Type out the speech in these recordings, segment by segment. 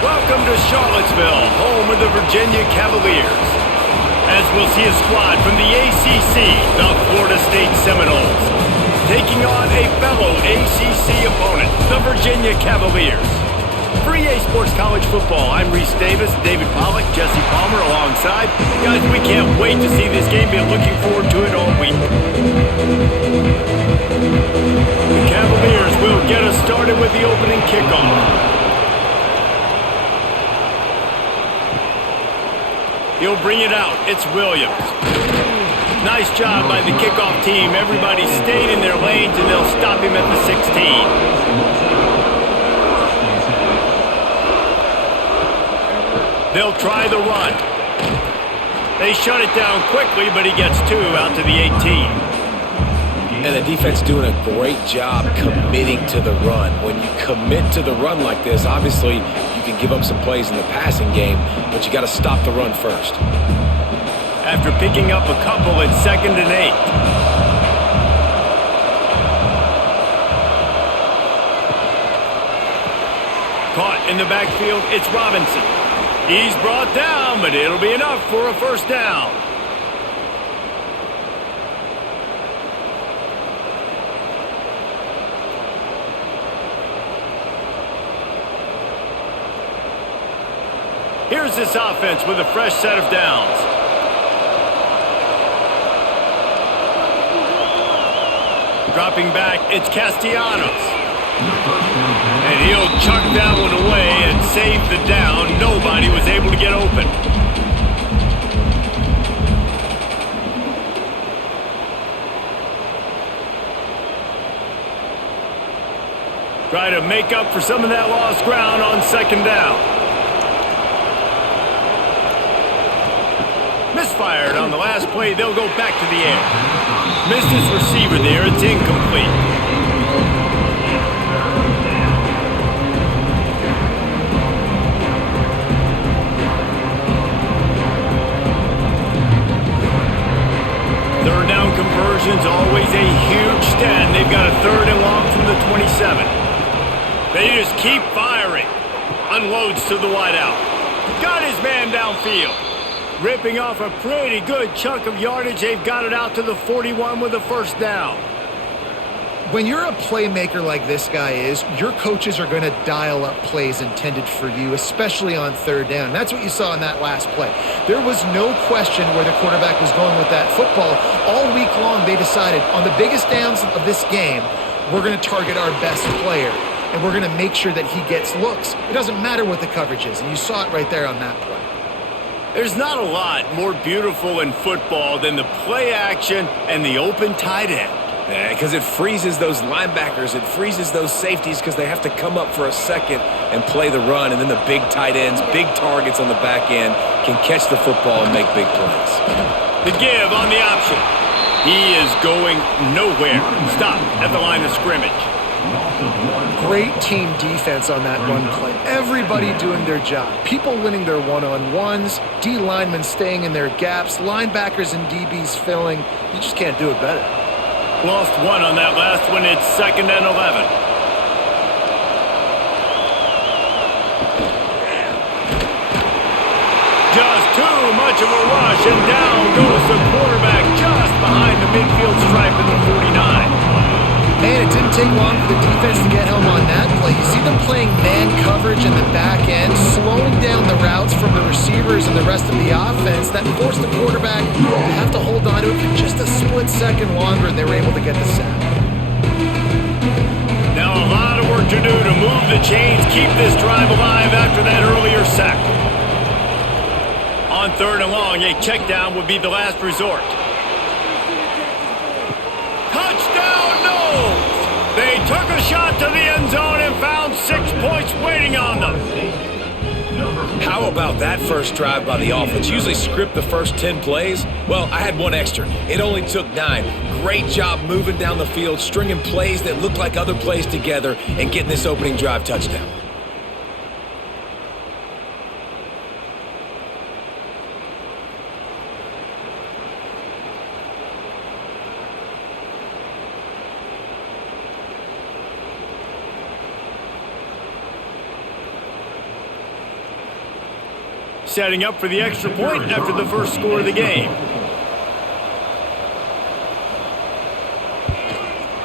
Welcome to Charlottesville, home of the Virginia Cavaliers. As we'll see a squad from the ACC, the Florida State Seminoles, taking on a fellow ACC opponent, the Virginia Cavaliers. For EA Sports College Football, I'm Reese Davis, David Pollack, Jesse Palmer alongside. Guys, we can't wait to see this game. Been looking forward to it all week. The Cavaliers will get us started with the opening kickoff. He'll bring it out. It's Williams. Nice job by the kickoff team. Everybody stayed in their lanes, and they'll stop him at the 16. They'll try the run. They shut it down quickly, but he gets 2 out to the 18. And the defense doing a great job committing to the run. When you commit to the run like this, obviously you can give up some plays in the passing game, but you got to stop the run first. After picking up a couple, it's 2nd and 8. Caught in the backfield, it's Robinson. He's brought down, but it'll be enough for a first down. Here's this offense with a fresh set of downs. Dropping back, it's Castellanos. And he'll chuck that one away and save the down. Nobody was able to get open. Try to make up for some of that lost ground on 2nd down. Misfired on the last play. They'll go back to the air. Missed his receiver there. It's incomplete. Third down conversions, always a huge stand. They've got a 3rd and long from the 27. They just keep firing. Unloads to the wideout. Got his man downfield. Ripping off a pretty good chunk of yardage. They've got it out to the 41 with a first down. When you're a playmaker like this guy is, your coaches are going to dial up plays intended for you, especially on 3rd down. That's what you saw in that last play. There was no question where the quarterback was going with that football. All week long, they decided on the biggest downs of this game, we're going to target our best player, and we're going to make sure that he gets looks. It doesn't matter what the coverage is, and you saw it right there on that play. There's not a lot more beautiful in football than the play action and the open tight end. Because it freezes those linebackers. It freezes those safeties because they have to come up for a second and play the run. And then the big tight ends, big targets on the back end can catch the football and make big plays. The give on the option. He is going nowhere. Stop at the line of scrimmage. Great team defense on that run play. Everybody doing their job. People winning their one-on-ones, D linemen staying in their gaps, linebackers and DBs filling. You just can't do it better. Lost 1 on that last one. It's 2nd and 11. Just too much of a rush, and down goes the quarterback just behind the midfield stripe in the 49. Man, it didn't take long for the defense to get home on that play. You see them playing man coverage in the back end, slowing down the routes from the receivers and the rest of the offense. That forced the quarterback to have to hold on to it for just a split second longer, and they were able to get the sack. Now a lot of work to do to move the chains, keep this drive alive after that earlier sack. On 3rd and long, a check down would be the last resort. They took a shot to the end zone and found 6 points waiting on them. How about that first drive by the offense? Usually script the first 10 plays. Well, I had one extra. It only took 9. Great job moving down the field, stringing plays that look like other plays together, and getting this opening drive touchdown. setting up for the extra point after the first score of the game.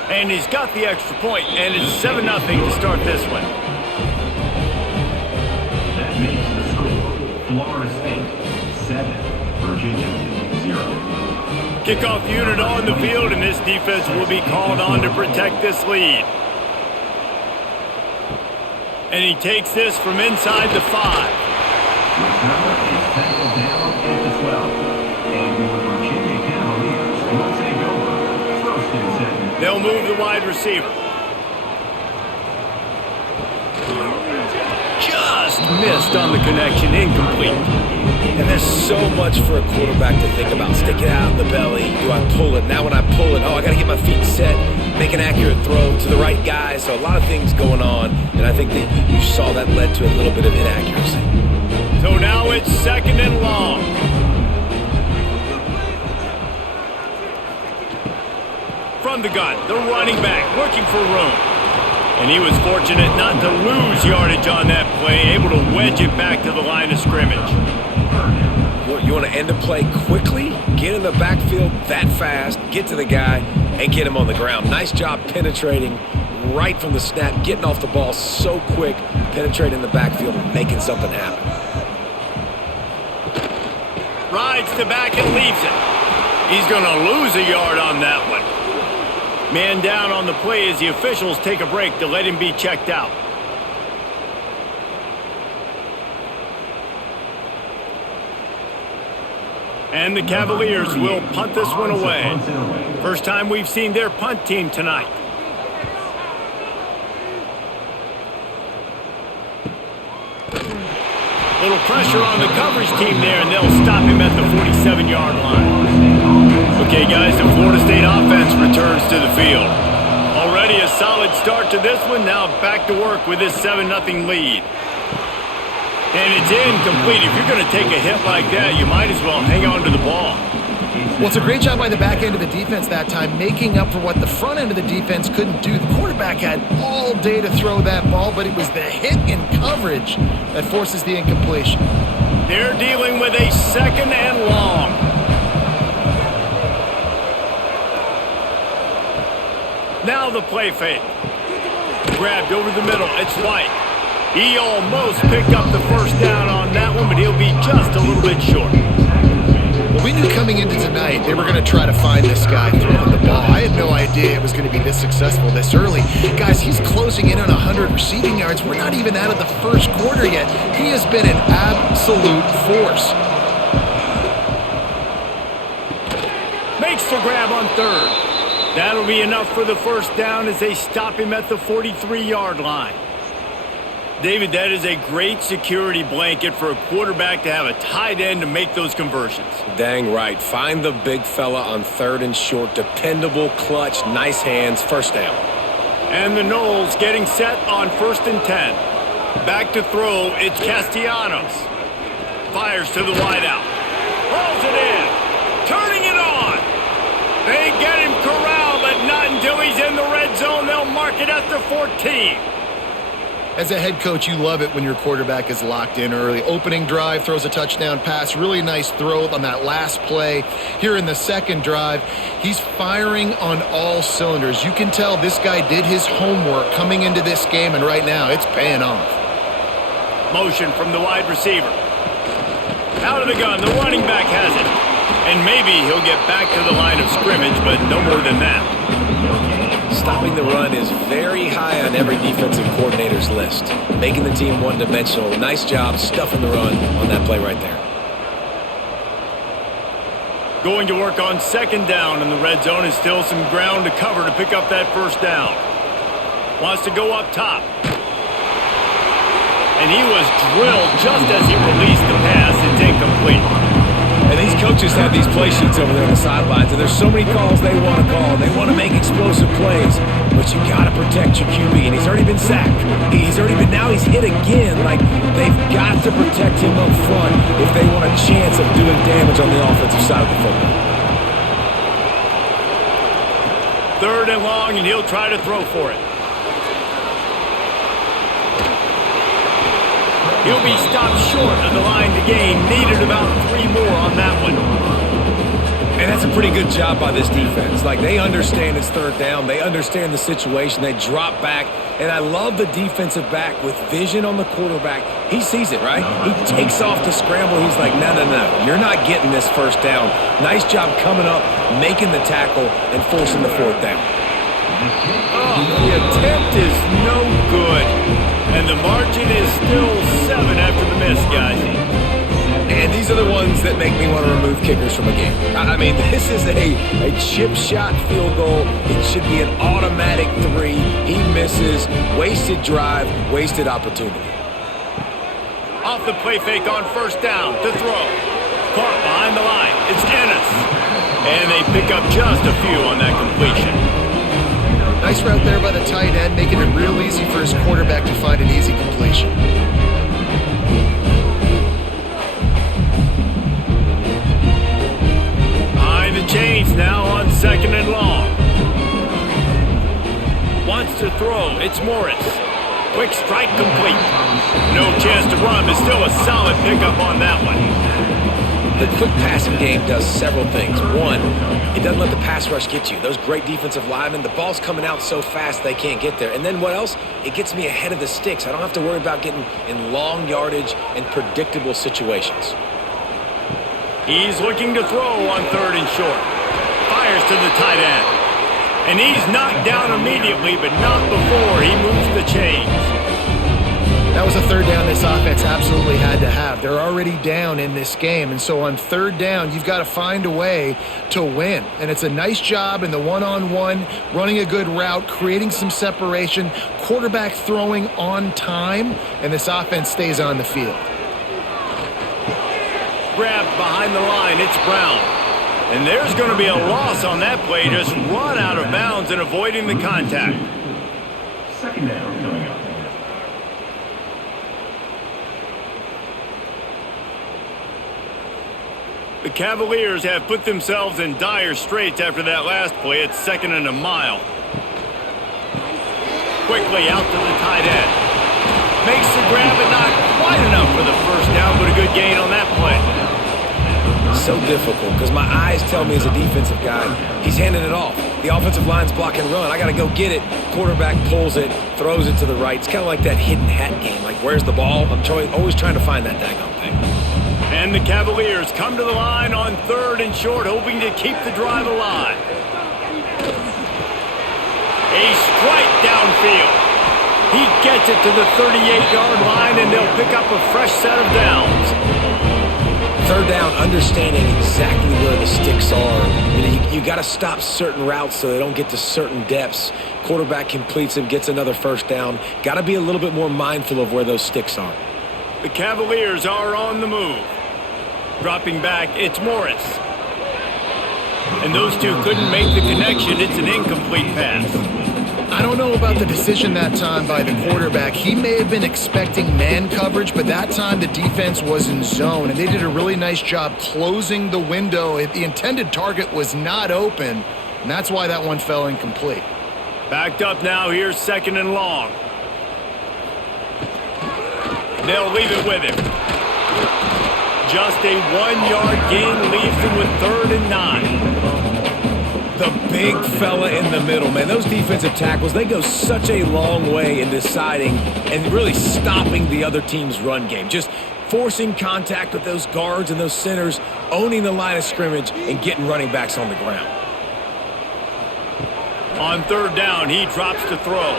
And he's got the extra point, and it's 7-0 to start this one. That makes the score Florida State 7, Virginia 0. Kickoff unit on the field, and this defense will be called on to protect this lead. And he takes this from inside the 5. This number is tackled down at the 12. And your Virginia Cavaliers will take over first and 7. They'll move the wide receiver. Just missed on the connection, incomplete. And there's so much for a quarterback to think about. Stick it out in the belly. Do I pull it? Now when I pull it, I got to get my feet set, make an accurate throw to the right guy. So a lot of things going on, and I think that you saw that led to a little bit of inaccuracy. So now it's 2nd and long. From the gun, the running back looking for room. And he was fortunate not to lose yardage on that play, able to wedge it back to the line of scrimmage. You want to end the play quickly, get in the backfield that fast, get to the guy, and get him on the ground. Nice job penetrating right from the snap, getting off the ball so quick, penetrating the backfield and making something happen. Rides to back and leaves it. He's going to lose a yard on that one. Man down on the play as the officials take a break to let him be checked out. And the Cavaliers will punt this one away. First time we've seen their punt team tonight. Little pressure on the coverage team there, and they'll stop him at the 47-yard line. Okay, guys, the Florida State offense returns to the field. Already a solid start to this one. Now back to work with this 7-0 lead. And it's incomplete. If you're going to take a hit like that, you might as well hang on to the ball. Well, it's a great job by the back end of the defense that time, making up for what the front end of the defense couldn't do. The quarterback had all day to throw that ball, but it was the hit in coverage that forces the incompletion. They're dealing with a 2nd and long. Now the play fake. Grabbed over the middle. It's White. He almost picked up the first down on that one, but he'll be just a little bit short. Well, we knew coming into tonight they were going to try to find this guy throwing the ball. I had no idea it was going to be this successful this early. Guys, he's closing in on 100 receiving yards. We're not even out of the first quarter yet. He has been an absolute force. Makes the grab on 3rd. That'll be enough for the first down as they stop him at the 43-yard line. David, that is a great security blanket for a quarterback to have a tight end to make those conversions. Dang right. Find the big fella on 3rd and short. Dependable, clutch, nice hands, first down. And the Noles getting set on 1st and 10. Back to throw, it's Castellanos. Fires to the wideout. Rolls it in. Turning it on. They get him corralled, but not until he's in the red zone. They'll mark it at the 14. As a head coach, you love it when your quarterback is locked in early. Opening drive, throws a touchdown pass. Really nice throw on that last play. Here in the second drive, he's firing on all cylinders. You can tell this guy did his homework coming into this game, and right now it's paying off. Motion from the wide receiver. Out of the gun, the running back has it. And maybe he'll get back to the line of scrimmage, but no more than that. Stopping the run is very high on every defensive coordinator's list. Making the team one-dimensional. Nice job stuffing the run on that play right there. Going to work on 2nd down in the red zone, is still some ground to cover to pick up that first down. Wants to go up top. And he was drilled just as he released the pass. It's incomplete. And these coaches have these play sheets over there on the sidelines, and there's so many calls they want to call. They want to make explosive plays, but you got to protect your QB, and he's already been sacked. Now he's hit again. Like, they've got to protect him up front if they want a chance of doing damage on the offensive side of the football. 3rd and long, and he'll try to throw for it. He'll be stopped short of the line to gain. Needed about 3 more on that one. And that's a pretty good job by this defense. Like, they understand it's third down. They understand the situation. They drop back. And I love the defensive back with vision on the quarterback. He sees it, right? He takes off the scramble. He's like, no, no, no. You're not getting this first down. Nice job coming up, making the tackle, and forcing the fourth down. Oh, the attempt is no good. And the margin is still 7 after the miss, guys. And these are the ones that make me want to remove kickers from a game. I mean, this is a chip shot field goal. It should be an automatic 3. He misses. Wasted drive, wasted opportunity. Off the play fake on first down to throw. Caught behind the line. It's Ennis. And they pick up just a few on that completion. Nice route there by the tight end, making it real easy for his quarterback to find an easy completion. Behind the chains now on 2nd and long. Wants to throw. It's Morris. Quick strike complete. No chance to run, but still a solid pickup on that one. The quick passing game does several things. One, it doesn't let the pass rush get you. Those great defensive linemen, the ball's coming out so fast they can't get there. And then what else? It gets me ahead of the sticks. I don't have to worry about getting in long yardage and predictable situations. He's looking to throw on 3rd and short. Fires to the tight end. And he's knocked down immediately, but not before he moves the chains. That was a third down this offense absolutely had to have. They're already down in this game, and so on third down, you've got to find a way to win. And it's a nice job in the one-on-one, running a good route, creating some separation, quarterback throwing on time, and this offense stays on the field. Grabbed behind the line, it's Brown. And there's going to be a loss on that play, just run out of bounds and avoiding the contact. 2nd down coming up. The Cavaliers have put themselves in dire straits after that last play. It's 2nd and a mile. Quickly out to the tight end. Makes the grab, but not quite enough for the first down, but a good gain on that play. So difficult because my eyes tell me as a defensive guy, he's handing it off. The offensive line's block and run. I got to go get it. Quarterback pulls it, throws it to the right. It's kind of like that hidden hat game. Like, where's the ball? I'm always trying to find that daggone thing. And the Cavaliers come to the line on 3rd and short, hoping to keep the drive alive. A strike downfield. He gets it to the 38-yard line, and they'll pick up a fresh set of downs. Third down, understanding exactly where the sticks are. You got to stop certain routes so they don't get to certain depths. Quarterback completes them, gets another first down. Got to be a little bit more mindful of where those sticks are. The Cavaliers are on the move. Dropping back, it's Morris. And those two couldn't make the connection. It's an incomplete pass. I don't know about the decision that time by the quarterback. He may have been expecting man coverage, but that time the defense was in zone, and they did a really nice job closing the window. The intended target was not open, and that's why that one fell incomplete. Backed up now, here's 2nd and long. They'll leave it with him. Just a 1-yard gain leaves him with 3rd and 9. The big fella in the middle, man. Those defensive tackles, they go such a long way in deciding and really stopping the other team's run game. Just forcing contact with those guards and those centers, owning the line of scrimmage, and getting running backs on the ground. On 3rd down, he drops to throw.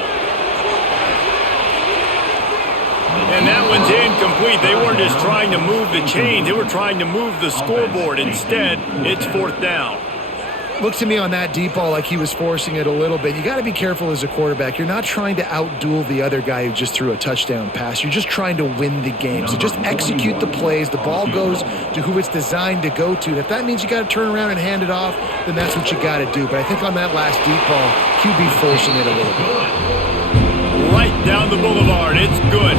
And that one's incomplete. They weren't just trying to move the chains. They were trying to move the scoreboard. Instead, it's 4th down. Looked to me on that deep ball like he was forcing it a little bit. You got to be careful as a quarterback. You're not trying to outduel the other guy who just threw a touchdown pass. You're just trying to win the game. So just execute the plays. The ball goes to who it's designed to go to. If that means you got to turn around and hand it off, then that's what you got to do. But I think on that last deep ball, QB forcing it a little bit. Right down the boulevard. It's good.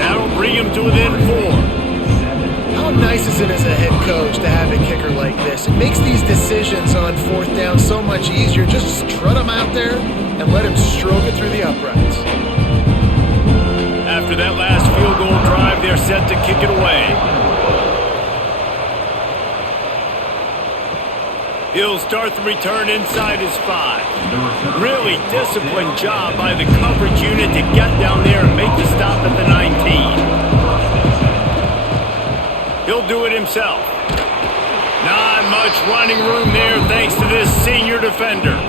That'll bring him to within 4. How nice is it as a head coach to have a kicker like this? It makes these decisions on 4th down so much easier. Just strut him out there and let him stroke it through the uprights. After that last field goal drive, He'll start the return inside his 5. Really disciplined job by the coverage unit to get down there and make the stop at the 19. He'll do it himself. Not much running room there thanks to this senior defender.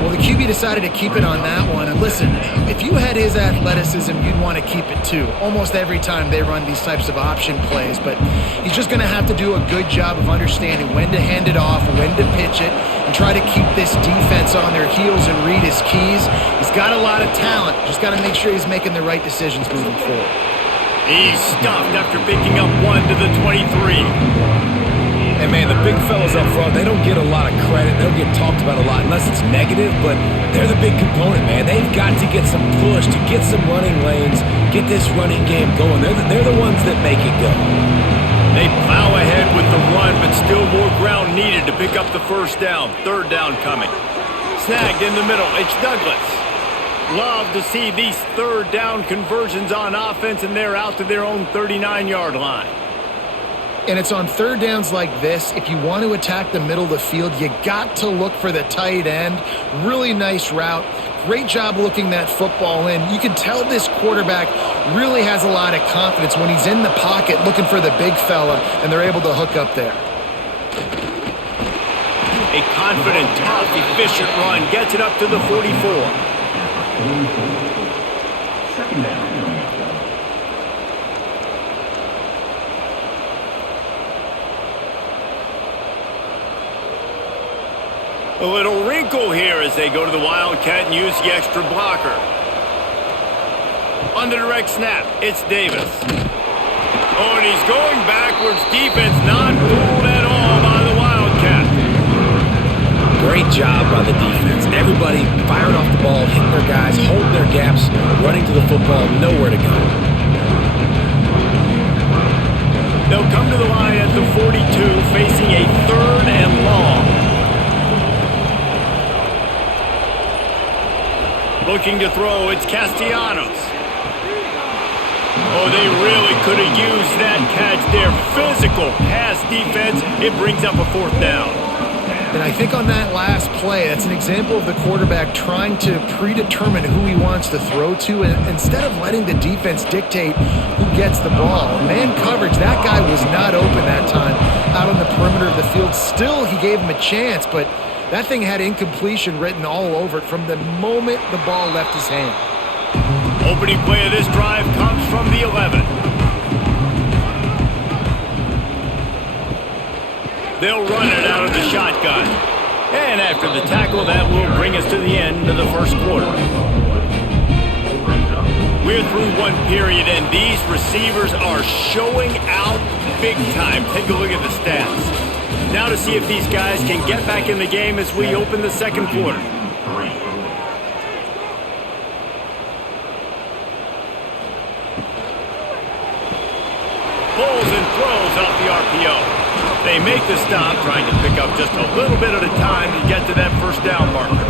Well, the QB decided to keep it on that one. And listen, if you had his athleticism, you'd want to keep it too. Almost every time they run these types of option plays. But he's just going to have to do a good job of understanding when to hand it off, when to pitch it, and try to keep this defense on their heels and read his keys. He's got a lot of talent. Just got to make sure he's making the right decisions moving forward. He's stuffed after picking up 1 to the 23. And man, the big fellas up front, they don't get a lot of credit. They don't get talked about a lot unless it's negative, but they're the big component, man. They've got to get some push, to get some running lanes, get this running game going. They're the ones that make it go. They plow ahead with the run, but still more ground needed to pick up the first down. Third down coming. Snagged in the middle. It's Douglas. Love to see these third down conversions on offense, and they're out to their own 39-yard line. And it's on third downs like this. If you want to attack the middle of the field, you got to look for the tight end. Really nice route. Great job looking that football in. You can tell this quarterback really has a lot of confidence when he's in the pocket looking for the big fella, and they're able to hook up there. A confident, tough, efficient run gets it up to the 44. Second down. A little wrinkle here as they go to the Wildcat and use the extra blocker. On the direct snap, it's Davis. Oh, and he's going backwards. Defense not fooled at all by the Wildcat. Great job by the defense. Everybody firing off the ball, hitting their guys, holding their gaps, running to the football, nowhere to go. They'll come to the line at the 42, facing a 3rd and long. Looking to throw, it's Castellanos. Oh, they really could have used that catch there. Physical pass defense. It brings up a 4th down. And I think on that last play, that's an example of the quarterback trying to predetermine who he wants to throw to, and instead of letting the defense dictate who gets the ball. Man coverage, that guy was not open that time out on the perimeter of the field. Still, he gave him a chance, but that thing had incompletion written all over it from the moment the ball left his hand. Opening play of this drive comes from the 11. They'll run it out of the shotgun. And after the tackle, that will bring us to the end of the first quarter. We're through one period, and these receivers are showing out big time. Take a look at the stats. Now to see if these guys can get back in the game as we open the second quarter. Pulls and throws off the RPO. They make the stop, trying to pick up just a little bit at a time to get to that first down marker.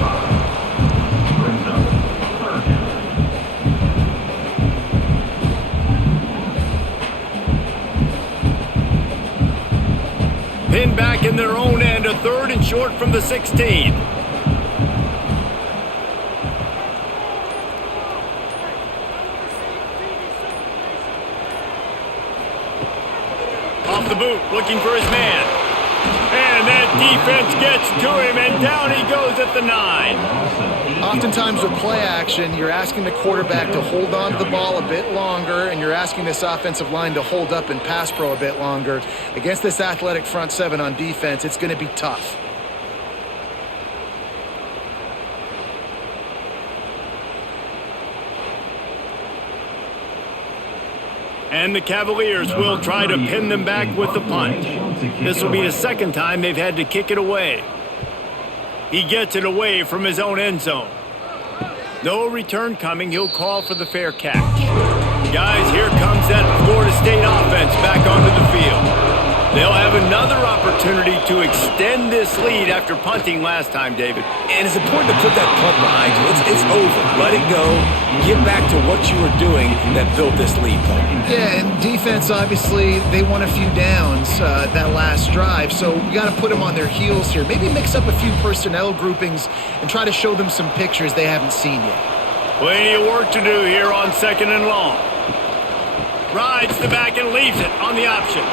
Pinned back in their own end, a 3rd and short from the 16. Off the boot, looking for his man. And that defense gets to him, and down he goes at the 9. Oftentimes with play action, you're asking the quarterback to hold on to the ball a bit longer, and you're asking this offensive line to hold up in pass pro a bit longer. Against this athletic front 7 on defense, it's going to be tough. And the Cavaliers will try to pin them back with the punt. This will be the 2nd time they've had to kick it away. He gets it away from his own end zone. No return coming. He'll call for the fair catch. Guys, here comes that Florida State offense back onto the field. They'll have another opportunity opportunity to extend this lead after punting last time, David. And it's important to put that punt behind you. It's over. Let it go. Get back to what you were doing that built this lead, Paul. Yeah, and defense, obviously, they won a few downs that last drive, so we got to put them on their heels here. Maybe mix up a few personnel groupings and try to show them some pictures they haven't seen yet. Plenty of work to do here on 2nd and long. Rides the back and leaves it on the option.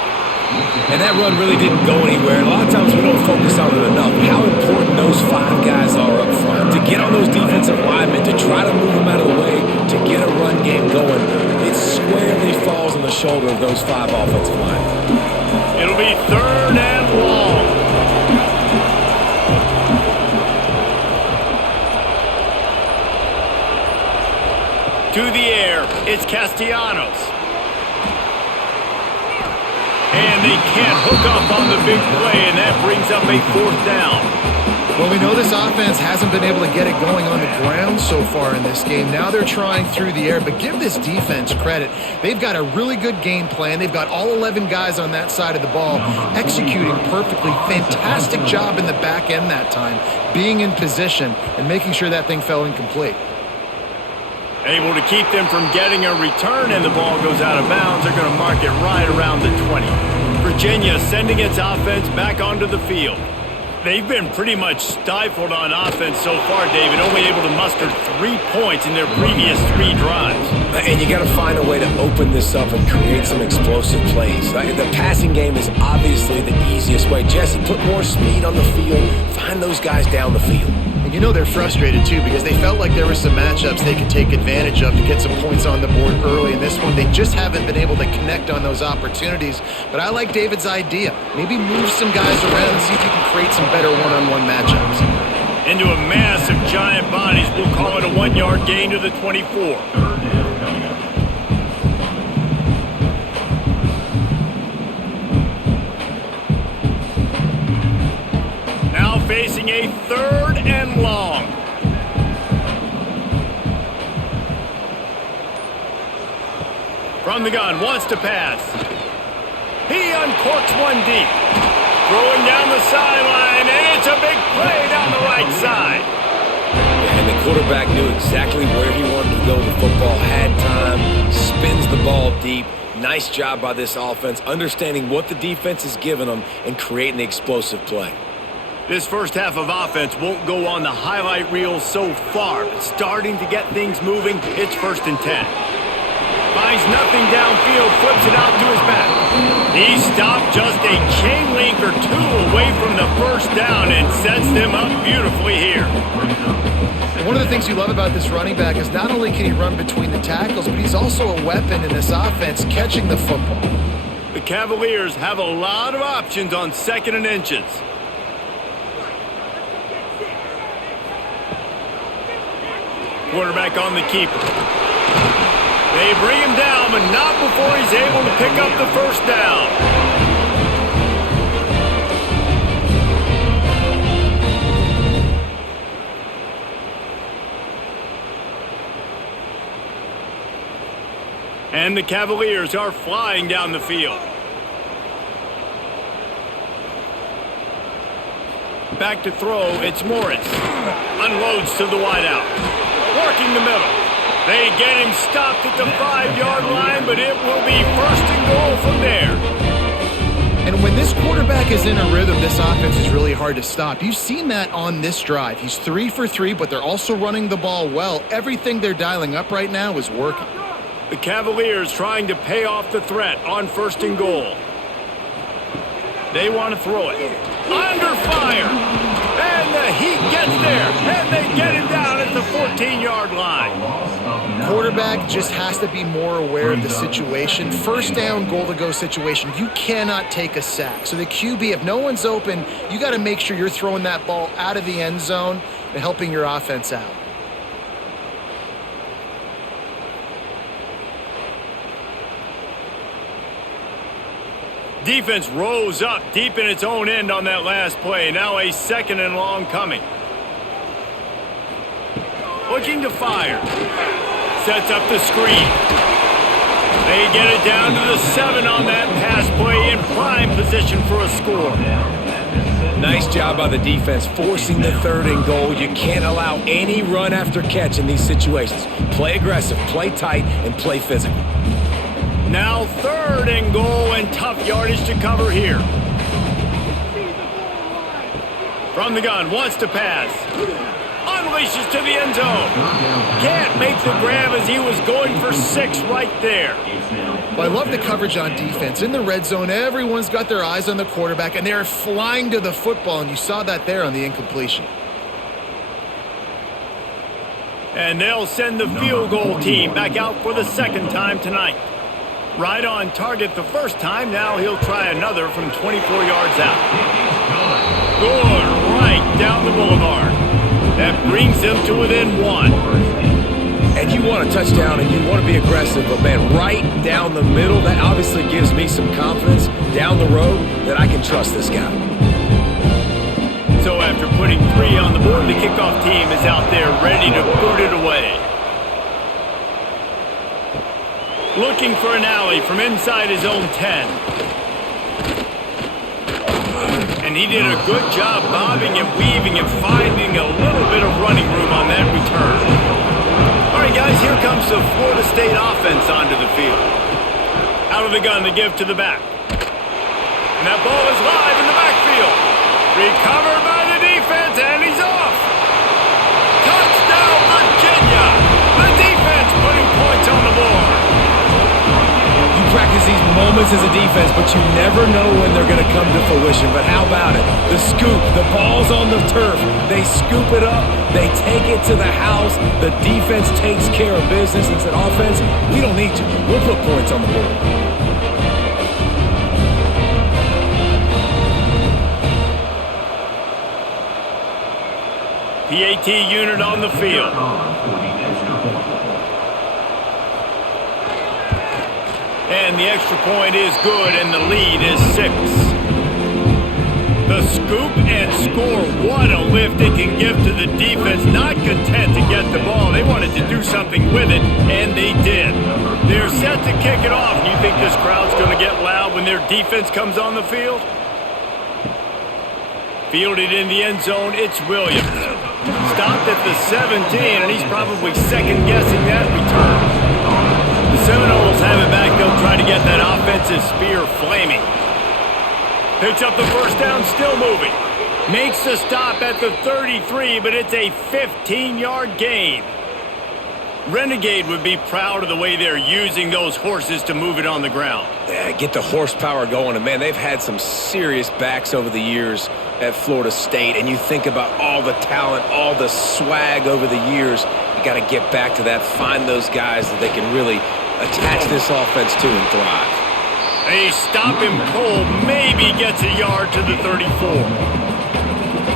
And that run really didn't go anywhere. A lot of times we don't focus on it enough. How important those 5 guys are up front. To get on those defensive linemen, to try to move them out of the way, to get a run game going. It squarely falls on the shoulder of those 5 offensive linemen. It'll be 3rd and long. To the air, it's Castellanos. And they can't hook up on the big play, and that brings up a 4th down. Well, we know this offense hasn't been able to get it going on the ground so far in this game. Now they're trying through the air, but give this defense credit. They've got a really good game plan. They've got all 11 guys on that side of the ball executing perfectly. Fantastic job in the back end that time, being in position and making sure that thing fell incomplete. Able to keep them from getting a return, and the ball goes out of bounds. They're going to mark it right around the 20. Virginia sending its offense back onto the field. They've been pretty much stifled on offense so far, David, only able to muster 3 points in their previous 3 drives. And you got to find a way to open this up and create some explosive plays. The passing game is obviously the easiest way. Jesse, put more speed on the field. Find those guys down the field. And you know they're frustrated, too, because they felt like there were some matchups they could take advantage of to get some points on the board early. In this one, they just haven't been able to connect on those opportunities. But I like David's idea. Maybe move some guys around and see if you can create some better one-on-one matchups. Into a mass of giant bodies. We'll call it a 1-yard gain to the 24. Now facing a 3rd and long. From the gun, wants to pass. He uncorks one deep. Throwing down the sideline, and it's a big play down the right side. And the quarterback knew exactly where he wanted to go with the football, had time, spins the ball deep. Nice job by this offense, understanding what the defense is giving them and creating the explosive play. This first half of offense won't go on the highlight reel so far, but starting to get things moving, it's 1st and 10. Finds nothing downfield, flips it out to his back. He stopped just a chain link or 2 away from the 1st down and sets them up beautifully here. And one of the things you love about this running back is not only can he run between the tackles, but he's also a weapon in this offense catching the football. The Cavaliers have a lot of options on 2nd and inches. Quarterback on the keeper. They bring him down, but not before he's able to pick up the 1st down. And the Cavaliers are flying down the field. Back to throw, it's Morris. Unloads to the wideout. Working the middle. They get him stopped at the 5-yard line, but it will be 1st and goal from there. And when this quarterback is in a rhythm, this offense is really hard to stop. You've seen that on this drive. He's 3 for 3, but they're also running the ball well. Everything they're dialing up right now is working. The Cavaliers trying to pay off the threat on 1st and goal. They want to throw it. Under fire. And the Heat gets there. And they get him down at the 14-yard line. Quarterback just has to be more aware of the situation. 1st down, goal-to-go situation. You cannot take a sack. So the QB, if no one's open, you got to make sure you're throwing that ball out of the end zone and helping your offense out. Defense rose up deep in its own end on that last play. Now a 2nd and long coming. Looking to fire. Sets up the screen. They get it down to the 7 on that pass play. in prime position for a score. Nice job by the defense forcing the 3rd and goal. You can't allow any run after catch in these situations. Play aggressive, play tight, and play physical. Now 3rd and goal and tough yardage to cover here. From the gun, wants to pass. Unleashes to the end zone. Can't make the grab as he was going for 6 right there. Well, I love the coverage on defense. In the red zone, everyone's got their eyes on the quarterback, and they're flying to the football, and you saw that there on the incompletion. And they'll send the field goal team back out for the 2nd time tonight. Right on target the first time. Now he'll try another from 24 yards out. Good, right down the boulevard. That brings him to within 1. And you want a touchdown and you want to be aggressive, but man, right down the middle, that obviously gives me some confidence down the road that I can trust this guy. So after putting 3 on the board, the kickoff team is out there ready to boot it away. Looking for an alley from inside his own 10. And he did a good job bobbing and weaving and finding a little bit of running room on that return. All right, guys, here comes the Florida State offense onto the field. Out of the gun to give to the back. And that ball is live in the backfield. Recovered by the defense, and he's off. Touchdown, Virginia! The defense putting points on the board. You practice these moments as a defense, but you never know when they're going to come to fruition. But how about it? The scoop, the ball's on the turf. They scoop it up. They take it to the house. The defense takes care of business and said, offense, we don't need you. We'll put points on the board. PAT unit on the field. And the extra point is good, and the lead is 6. The scoop and score. What a lift it can give to the defense. Not content to get the ball. They wanted to do something with it, and they did. They're set to kick it off. You think this crowd's going to get loud when their defense comes on the field? Fielded in the end zone, it's Williams. Stopped at the 17, and he's probably second-guessing that return. The Seminoles have it back. They'll try to get that offensive spear flaming. Picks up the first down, still moving. Makes the stop at the 33, but it's a 15-yard gain. Renegade would be proud of the way they're using those horses to move it on the ground. Yeah, get the horsepower going. And, man, they've had some serious backs over the years at Florida State. And you think about all the talent, all the swag over the years. You got to get back to that, find those guys that they can really attach this offense to and thrive. They stop him cold, maybe gets a yard to the 34.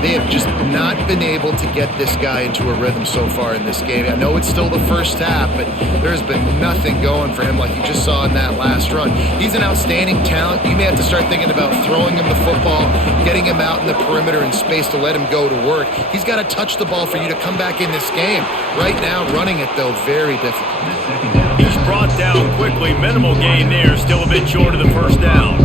They have just not been able to get this guy into a rhythm so far in this game. I know it's still the first half, but there's been nothing going for him like you just saw in that last run. He's an outstanding talent. You may have to start thinking about throwing him the football, getting him out in the perimeter in space to let him go to work. He's got to touch the ball for you to come back in this game. Right now, running it, though, very difficult. He's brought down quickly. Minimal gain there. Still a bit short of the first down.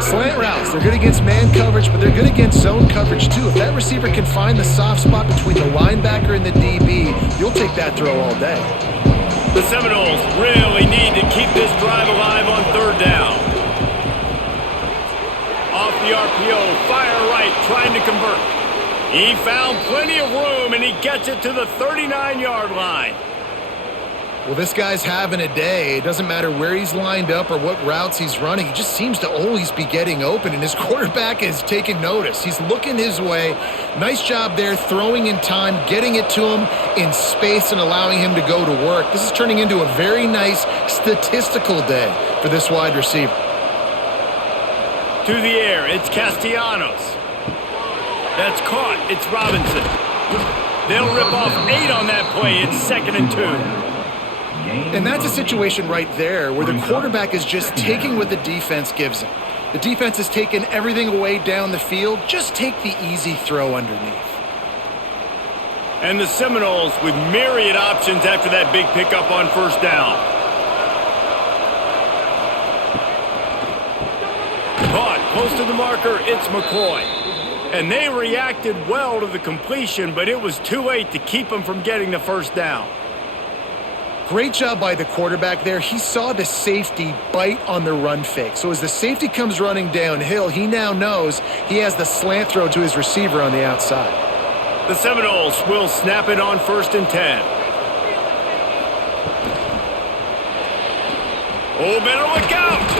Slant routes, they're good against man coverage, but they're good against zone coverage too. If that receiver can find the soft spot between the linebacker and the DB, you'll take that throw all day. The Seminoles really need to keep this drive alive on third down. Off the RPO, fire right, trying to convert. He found plenty of room, and he gets it to the 39-yard line. Well, this guy's having a day. It doesn't matter where he's lined up or what routes he's running. He just seems to always be getting open, and his quarterback is taking notice. He's looking his way. Nice job there, throwing in time, getting it to him in space and allowing him to go to work. This is turning into a very nice statistical day for this wide receiver. To the air, it's Castellanos. That's caught. It's Robinson. They'll rip off 8 on that play. It's 2nd and 2. And that's a situation right there where the quarterback is just taking what the defense gives him. The defense has taken everything away down the field. Just take the easy throw underneath. And the Seminoles with myriad options after that big pickup on first down. close to the marker, it's McCoy. And they reacted well to the completion, but it was too late to keep them from getting the first down. Great job by the quarterback there. He saw the safety bite on the run fake. So as the safety comes running downhill, he now knows he has the slant throw to his receiver on the outside. The Seminoles will snap it on 1st and 10. Oh, better look out!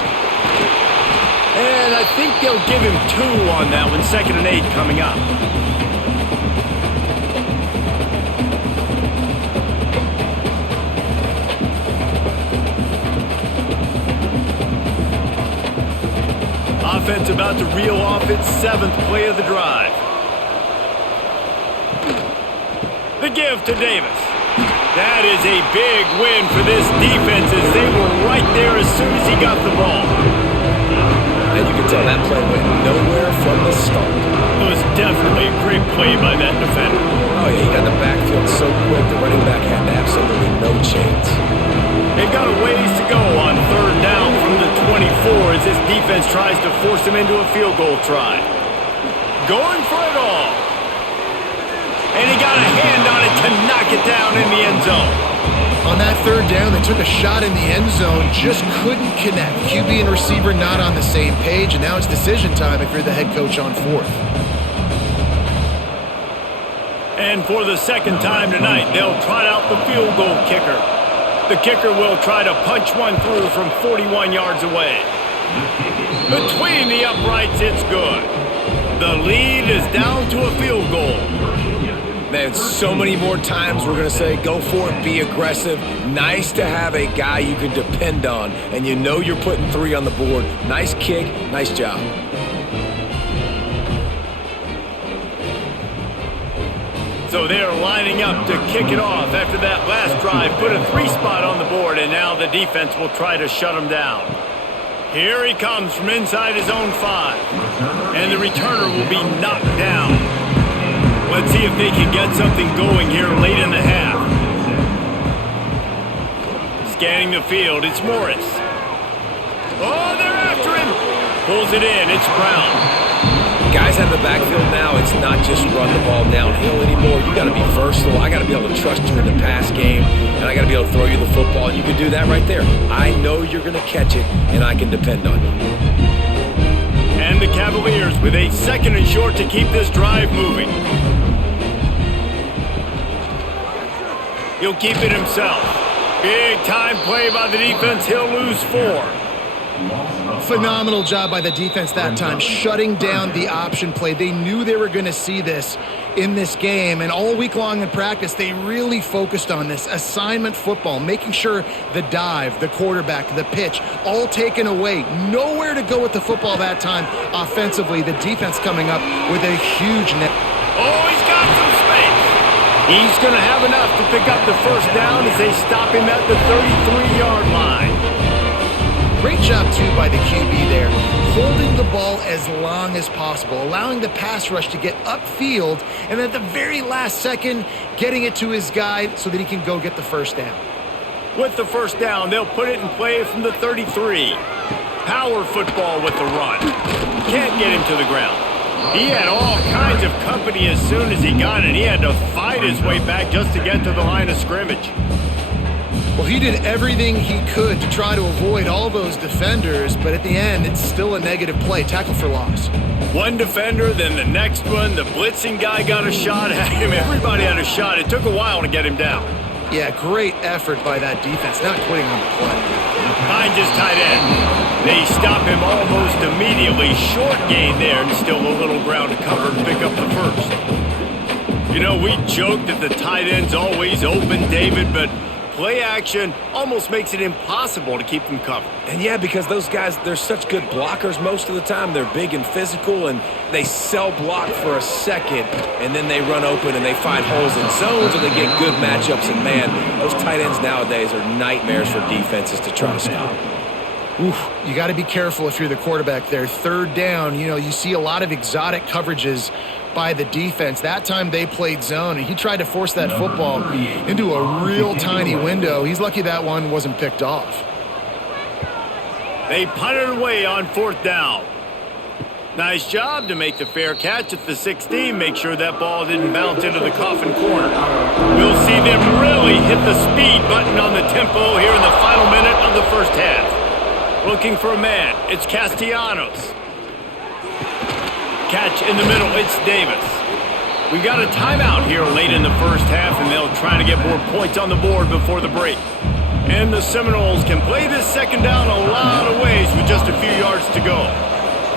And I think they'll give him 2 on that one. 2nd and 8 coming up. Offense about to reel off its 7th play of the drive. The give to Davis. That is a big win for this defense as they were right there as soon as he got the ball. And you can tell that play went nowhere from the start. It was definitely a great play by that defender. Oh, yeah, he got the backfield so quick, the running back had absolutely no chance. They've got a ways to go on 3rd down from the 24 as this defense tries to force them into a field goal try. Going for it all. And he got a hand on it to knock it down in the end zone. On that 3rd down, they took a shot in the end zone, just couldn't connect. QB and receiver not on the same page, and now it's decision time if you're the head coach on 4th. And for the 2nd time tonight, they'll trot out the field goal kicker. The kicker will try to punch one through from 41 yards away. Between the uprights, it's good. The lead is down to a field goal. Man, so many more times we're going to say, go for it, be aggressive. Nice to have a guy you can depend on, and you know you're putting 3 on the board. Nice kick, nice job. So they're lining up to kick it off after that last drive. Put a 3 spot on the board, and now the defense will try to shut him down. Here he comes from inside his own 5. And the returner will be knocked down. Let's see if they can get something going here late in the half. Scanning the field, it's Morris. Oh, they're after him. Pulls it in, it's Brown. Guys out of the backfield now, it's not just run the ball downhill anymore. You got to be versatile. I got to be able to trust you in the pass game, and I got to be able to throw you the football, and you can do that right there. I know you're going to catch it, and I can depend on you. And the Cavaliers with a 2nd and short to keep this drive moving. He'll keep it himself. Big time play by the defense. He'll lose 4. Phenomenal job by the defense that time, shutting down the option play. They knew they were going to see this in this game, and all week long in practice, they really focused on this assignment football, making sure the dive, the quarterback, the pitch, all taken away. Nowhere to go with the football that time offensively. The defense coming up with a huge net. Oh, he's got some space. He's going to have enough to pick up the first down as they stop him at the 33-yard line. Great job, too, by the QB there, holding the ball as long as possible, allowing the pass rush to get upfield, and at the very last second, getting it to his guy so that he can go get the first down. With the first down, they'll put it in play from the 33. Power football with the run. Can't get him to the ground. He had all kinds of company as soon as he got it. He had to fight his way back just to get to the line of scrimmage. Well, he did everything he could to try to avoid all those defenders, but at the end, it's still a negative play, tackle for loss. One defender, then the next one. The blitzing guy got a shot at him. Everybody had a shot. It took a while to get him down. Yeah, great effort by that defense, not quitting on the play. Finds his tight end. They stop him almost immediately. Short gain there, and still a little ground to cover and pick up the first. You know, we joked that the tight end's always open, David, but play action almost makes it impossible to keep them covered. And yeah, because those guys, they're such good blockers most of the time. They're big and physical, and they sell block for a second, and then they run open and they find holes in zones, or they get good matchups. And man, those tight ends nowadays are nightmares for defenses to try to stop. Oof, you got to be careful if you're the quarterback there. 3rd down, you know, you see a lot of exotic coverages by the defense. That time they played zone, and he tried to force that football into a real tiny window. He's lucky that one wasn't picked off. They punted away on 4th down. Nice job to make the fair catch at the 16. Make sure that ball didn't bounce into the coffin corner. We'll see them really hit the speed button on the tempo here in the final minute of the first half. Looking for a man. It's Castellanos. Catch in the middle. It's Davis. We've got a timeout here late in the first half, and they'll try to get more points on the board before the break. And the Seminoles can play this second down a lot of ways with just a few yards to go.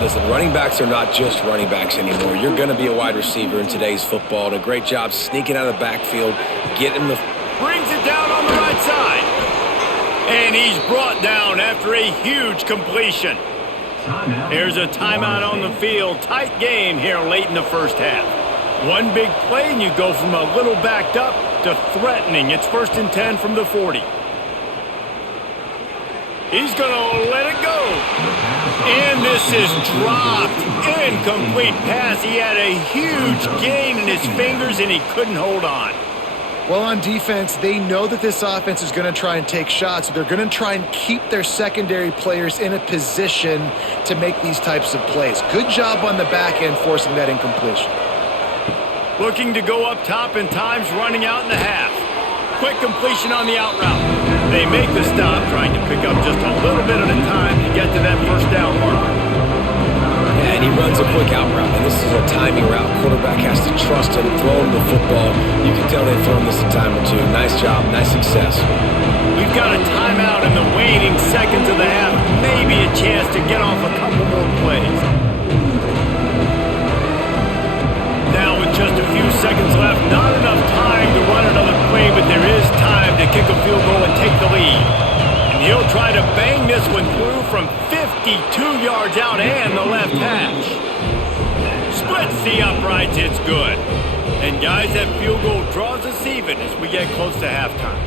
Listen, running backs are not just running backs anymore. You're going to be a wide receiver in today's football. And a great job sneaking out of the backfield, getting the... Brings it down on the right side. And he's brought down after a huge completion. There's a timeout on the field. Tight game here late in the first half. One big play and you go from a little backed up to threatening. It's 1st and 10 from the 40. He's going to let it go. And this is dropped. Incomplete pass. He had a huge gain in his fingers and he couldn't hold on. Well, on defense, they know that this offense is going to try and take shots. They're going to try and keep their secondary players in a position to make these types of plays. Good job on the back end forcing that incompletion. Looking to go up top and time's running out in the half. Quick completion on the out route. They make the stop, trying to pick up just a little bit at a time to get to that first down marker. And he runs a quick out route, and this is a timing route. Quarterback has to trust him, throw him the football. You can tell they've thrown this a time or two. Nice job, nice success. We've got a timeout in the waning seconds of the half. Maybe a chance to get off a couple more plays. Now with just a few seconds left, not enough time to run another play, but there is time to kick a field goal and take the lead. And he'll try to bang this one through from 52 yards out and the left hash. Splits the uprights, it's good. And guys, that field goal draws us even as we get close to halftime.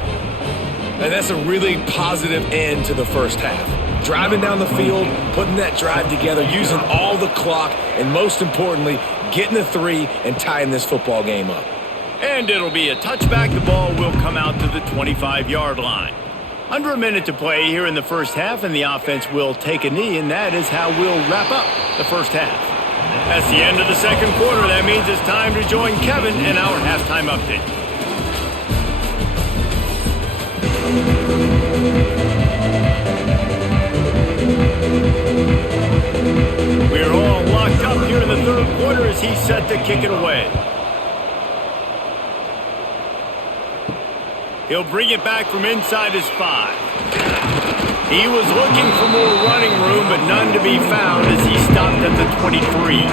And that's a really positive end to the first half. Driving down the field, putting that drive together, using all the clock, and most importantly, getting the 3 and tying this football game up. And it'll be a touchback. The ball will come out to the 25-yard line. Under a minute to play here in the first half, and the offense will take a knee, and that is how we'll wrap up the first half. That's the end of the second quarter. That means it's time to join Kevin in our halftime update. We're all locked up here in the third quarter as he's set to kick it away. He'll bring it back from inside his 5. He was looking for more running room, but none to be found as he stopped at the 23.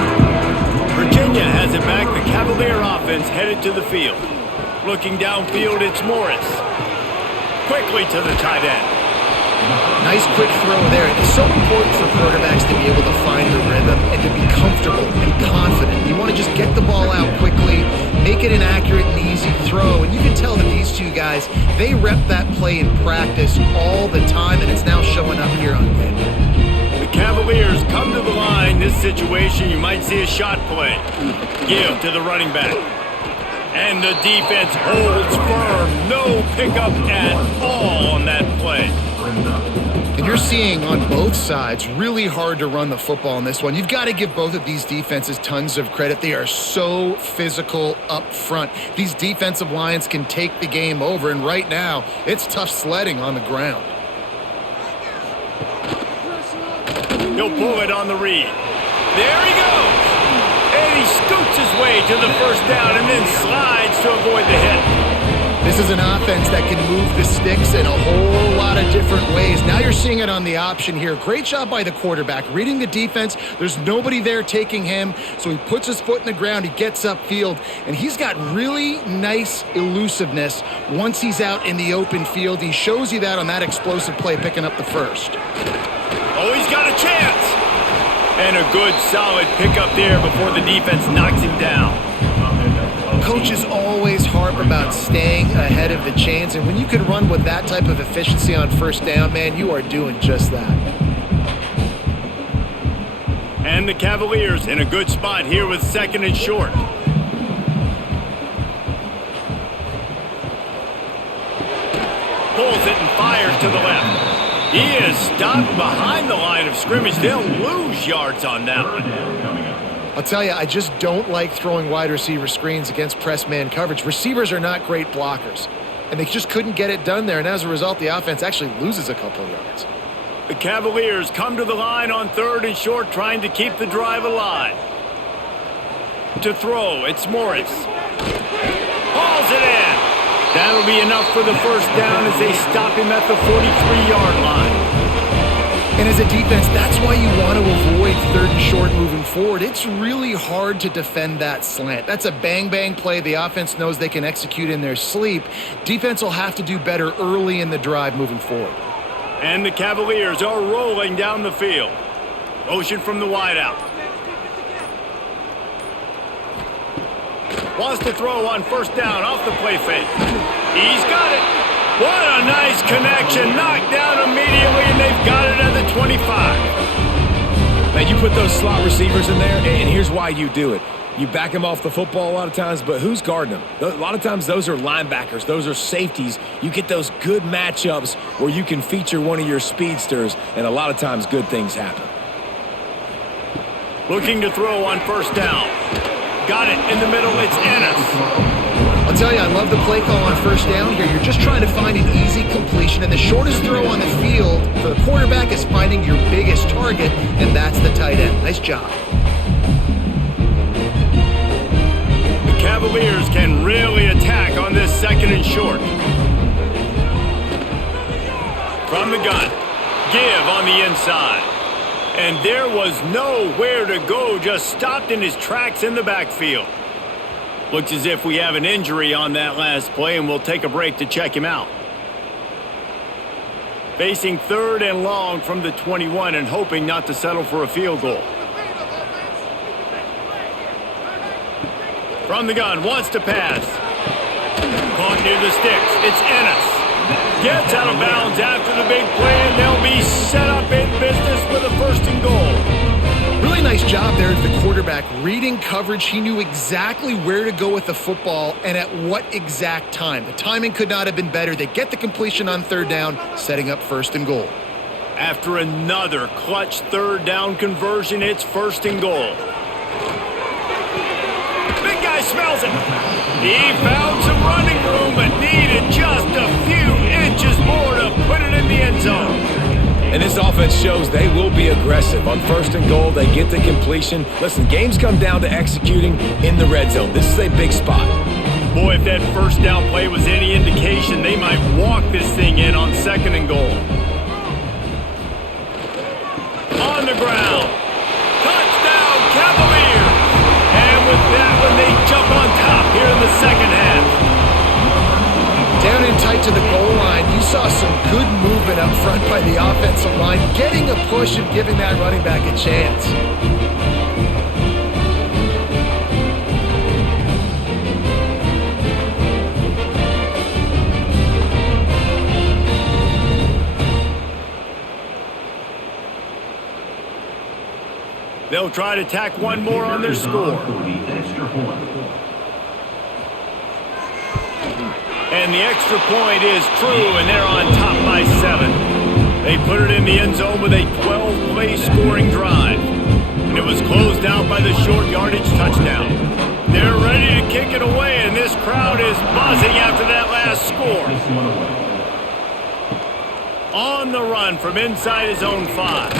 Virginia has it back. The Cavalier offense headed to the field. Looking downfield, it's Morris. Quickly to the tight end. Nice quick throw there. It's so important for quarterbacks to be able to find the rhythm and to be comfortable and confident. You want to just get the ball out quickly, make it an accurate and easy throw. And you can tell that these two guys, they rep that play in practice all the time, and it's now showing up here on video. The Cavaliers come to the line. This situation, you might see a shot play. Give to the running back. And the defense holds firm. No pickup at all on that play. And you're seeing on both sides, really hard to run the football in this one. You've got to give both of these defenses tons of credit. They are so physical up front. These defensive lines can take the game over, and right now, it's tough sledding on the ground. He'll pull it on the read. There he goes. And he scoots his way to the first down and then slides to avoid the hit. This is an offense that can move the sticks in a whole lot of different ways. Now you're seeing it on the option here. Great job by the quarterback. Reading the defense, there's nobody there taking him, so he puts his foot in the ground, he gets upfield, and he's got really nice elusiveness once he's out in the open field. He shows you that on that explosive play, picking up the first. Oh, he's got a chance! And a good, solid pickup there before the defense knocks him down. Coaches always harp about staying ahead of the chains, and when you can run with that type of efficiency on first down, man, you are doing just that. And the Cavaliers in a good spot here with 2nd and short. Pulls it and fires to the left. He is stopped behind the line of scrimmage. They'll lose yards on that one. I'll tell you, I just don't like throwing wide receiver screens against press man coverage. Receivers are not great blockers, and they just couldn't get it done there, and as a result, the offense actually loses a couple of yards. The Cavaliers come to the line on 3rd and short, trying to keep the drive alive. To throw, it's Morris. Hauls it in. That'll be enough for the first down as they stop him at the 43-yard line. And as a defense, that's why you want to avoid 3rd and short moving forward. It's really hard to defend that slant. That's a bang-bang play the offense knows they can execute in their sleep. Defense will have to do better early in the drive moving forward. And the Cavaliers are rolling down the field. Motion from the wideout. Wants to throw on 1st down off the play fake. He's got it. What a nice connection. Knocked down immediately, and they've got it at the 25. Now, you put those slot receivers in there, and here's why you do it. You back them off the football a lot of times, but who's guarding them? A lot of times those are linebackers. Those are safeties. You get those good matchups where you can feature one of your speedsters, and a lot of times good things happen. Looking to throw on 1st down. Got it in the middle. It's Ennis. I'll tell you, I love the play call on 1st down here. You're just trying to find an easy completion, and the shortest throw on the field for the quarterback is finding your biggest target, and that's the tight end. Nice job. The Cavaliers can really attack on this 2nd and short. From the gun. Give on the inside. And there was nowhere to go, just stopped in his tracks in the backfield. Looks as if we have an injury on that last play, and we'll take a break to check him out. Facing 3rd and long from the 21 and hoping not to settle for a field goal. From the gun, wants to pass. Caught near the sticks. It's Ennis. Gets out of bounds after the big play, and they'll be set up in business with a 1st and goal. Really nice job there at the quarterback. Reading coverage, he knew exactly where to go with the football and at what exact time. The timing could not have been better. They get the completion on 3rd down, setting up 1st and goal. After another clutch 3rd down conversion, it's 1st and goal. Big guy smells it. He found some running room, but needed just a few inches more to put it in the end zone. And this offense shows they will be aggressive. On 1st and goal, they get the completion. Listen, games come down to executing in the red zone. This is a big spot. Boy, if that 1st down play was any indication, they might walk this thing in on 2nd and goal. On the ground. Touchdown, Cavaliers! And with that one, they jump on top here in the 2nd half. Down in tight to the goal line, you saw some good movement up front by the offensive line, getting a push and giving that running back a chance. They'll try to tack one more on their score. And the extra point is true, and they're on top by 7. They put it in the end zone with a 12-play scoring drive. And it was closed out by the short yardage touchdown. They're ready to kick it away, and this crowd is buzzing after that last score. On the run from inside his own 5.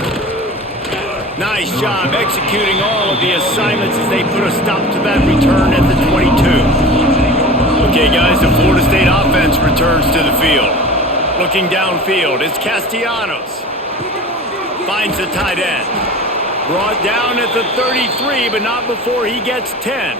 Nice job executing all of the assignments as they put a stop to that return at the 22. Okay, guys, the Florida State offense returns to the field. Looking downfield, it's Castellanos. Finds the tight end. Brought down at the 33, but not before he gets 10.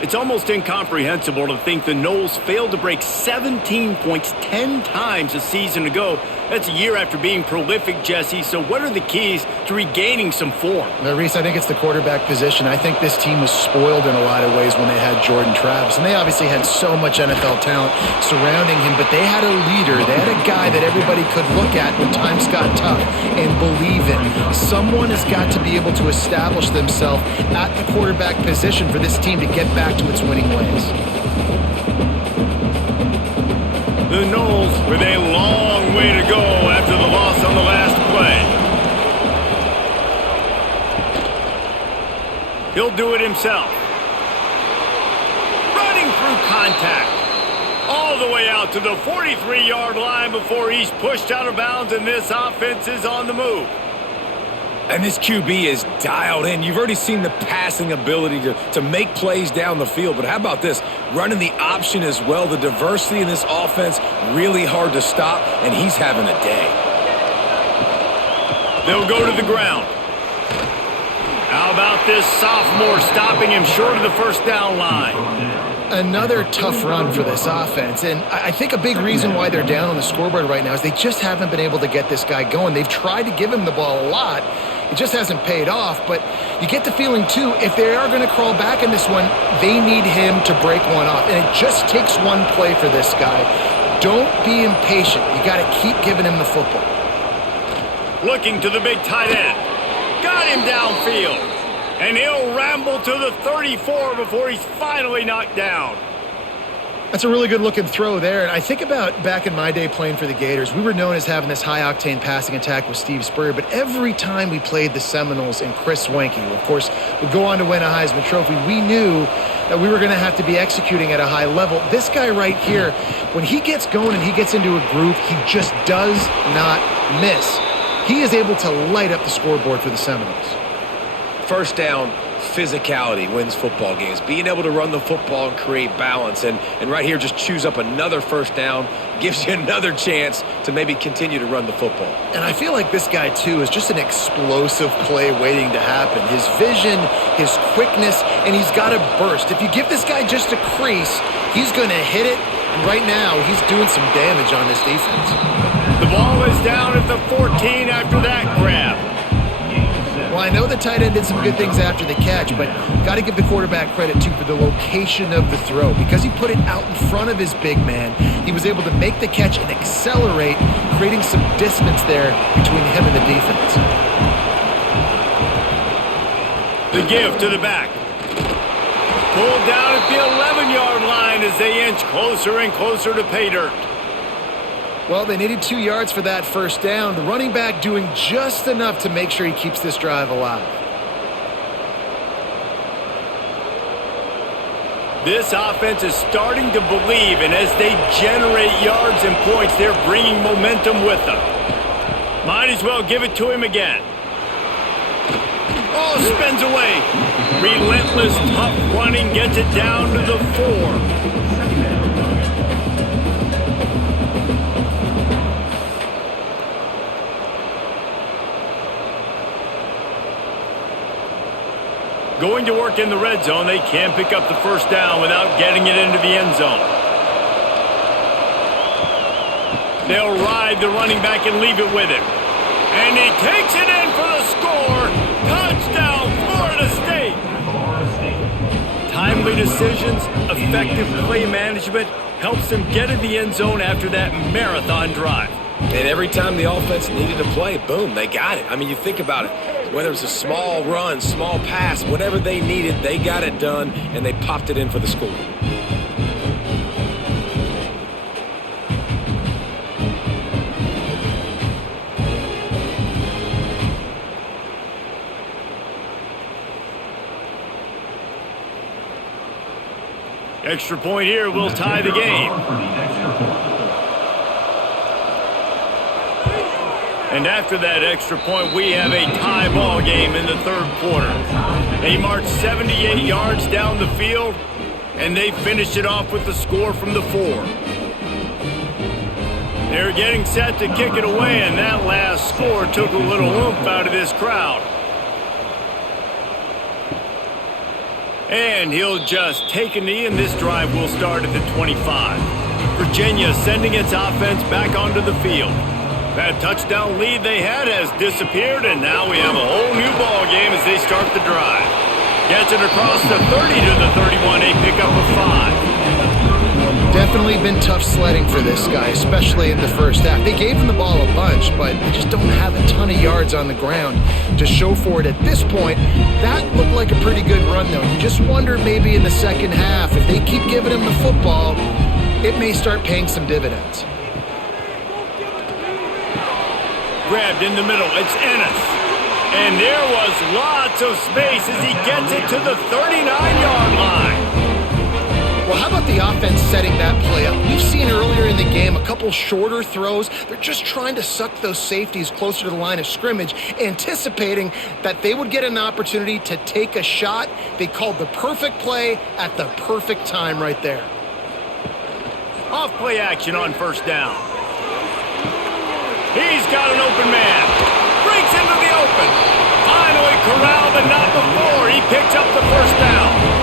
It's almost incomprehensible to think the Noles failed to break 17 points 10 times a season ago. That's a year after being prolific, Jesse. So what are the keys to regaining some form? Reese, I think it's the quarterback position. I think this team was spoiled in a lot of ways when they had Jordan Travis. And they obviously had so much NFL talent surrounding him, but they had a leader. They had a guy that everybody could look at when times got tough and believe in. Someone has got to be able to establish themselves at the quarterback position for this team to get back to its winning ways. The Noles with a long way to go after the loss on the last play. He'll do it himself. Running through contact. All the way out to the 43-yard line before he's pushed out of bounds, and this offense is on the move. And this QB is dialed in. You've already seen the passing ability to make plays down the field. But how about this? Running the option as well. The diversity in this offense, really hard to stop, and he's having a day. They'll go to the ground. How about this sophomore stopping him short of the first down line? Another tough run for this offense, and I think a big reason why they're down on the scoreboard right now is they just haven't been able to get this guy going. They've tried to give him the ball a lot. It just hasn't paid off, but you get the feeling, too, if they are going to crawl back in this one, they need him to break one off, and it just takes one play for this guy. Don't be impatient. You got to keep giving him the football. Looking to the big tight end. Got him downfield. And he'll ramble to the 34 before he's finally knocked down. That's a really good-looking throw there. And I think about back in my day playing for the Gators, we were known as having this high-octane passing attack with Steve Spurrier, but every time we played the Seminoles and Chris Wenke, who, of course, would go on to win a Heisman Trophy, we knew that we were going to have to be executing at a high level. This guy right here, when he gets going and he gets into a groove, he just does not miss. He is able to light up the scoreboard for the Seminoles. First down, physicality wins football games. Being able to run the football and create balance. And right here, just choose up another first down, gives you another chance to maybe continue to run the football. And I feel like this guy, too, is just an explosive play waiting to happen. His vision, his quickness, and he's got a burst. If you give this guy just a crease, he's going to hit it. And right now, he's doing some damage on this defense. The ball is down at the 14 after that grab. Well, I know the tight end did some good things after the catch, but got to give the quarterback credit, too, for the location of the throw. Because he put it out in front of his big man, he was able to make the catch and accelerate, creating some distance there between him and the defense. The give to the back. Pulled down at the 11-yard line as they inch closer and closer to pay dirt. Well, they needed 2 yards for that first down. The running back doing just enough to make sure he keeps this drive alive. This offense is starting to believe, and as they generate yards and points, they're bringing momentum with them. Might as well give it to him again. Oh, spins away. Relentless, tough running gets it down to the 4. Going to work in the red zone, they can pick up the first down without getting it into the end zone. They'll ride the running back and leave it with him. And he takes it in for the score. Touchdown, Florida State. Timely decisions, effective play management helps them get in the end zone after that marathon drive. And every time the offense needed to play, boom, they got it. I mean, you think about it. Whether it's a small run, small pass, whatever they needed, they got it done, and they popped it in for the score. Extra point here will tie the game. And after that extra point, we have a tie ball game in the third quarter. They march 78 yards down the field, and they finish it off with the score from the 4. They're getting set to kick it away, and that last score took a little oomph out of this crowd. And he'll just take a knee, and this drive will start at the 25. Virginia sending its offense back onto the field. That touchdown lead they had has disappeared, and now we have a whole new ball game as they start the drive. Gets it across the 30 to the 31, a pickup of 5. Definitely been tough sledding for this guy, especially in the first half. They gave him the ball a bunch, but they just don't have a ton of yards on the ground to show for it at this point. That looked like a pretty good run, though. You just wonder maybe in the second half, if they keep giving him the football, it may start paying some dividends. Grabbed in the middle, it's Ennis. And there was lots of space as he gets it to the 39-yard line. Well, how about the offense setting that play up? We've seen earlier in the game a couple shorter throws. They're just trying to suck those safeties closer to the line of scrimmage, anticipating that they would get an opportunity to take a shot. They called the perfect play at the perfect time right there. Off play action on first down. He's got an open man. Breaks into the open. Finally corralled, but not before. He picks up the first down.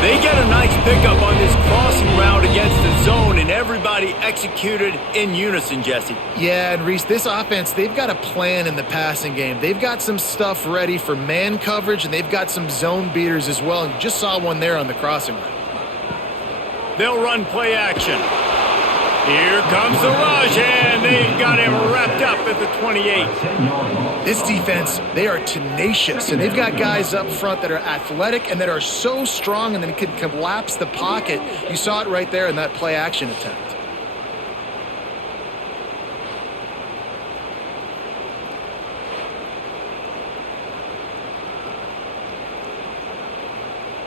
They get a nice pickup on this crossing route against the zone, and everybody executed in unison, Jesse. Yeah, and Reese, this offense, they've got a plan in the passing game. They've got some stuff ready for man coverage, and they've got some zone beaters as well. And you just saw one there on the crossing route. They'll run play action. Here comes the rush, and they've got him wrapped up at the 28. This defense, they are tenacious, and they've got guys up front that are athletic and that are so strong and then can collapse the pocket. You saw it right there in that play action attempt.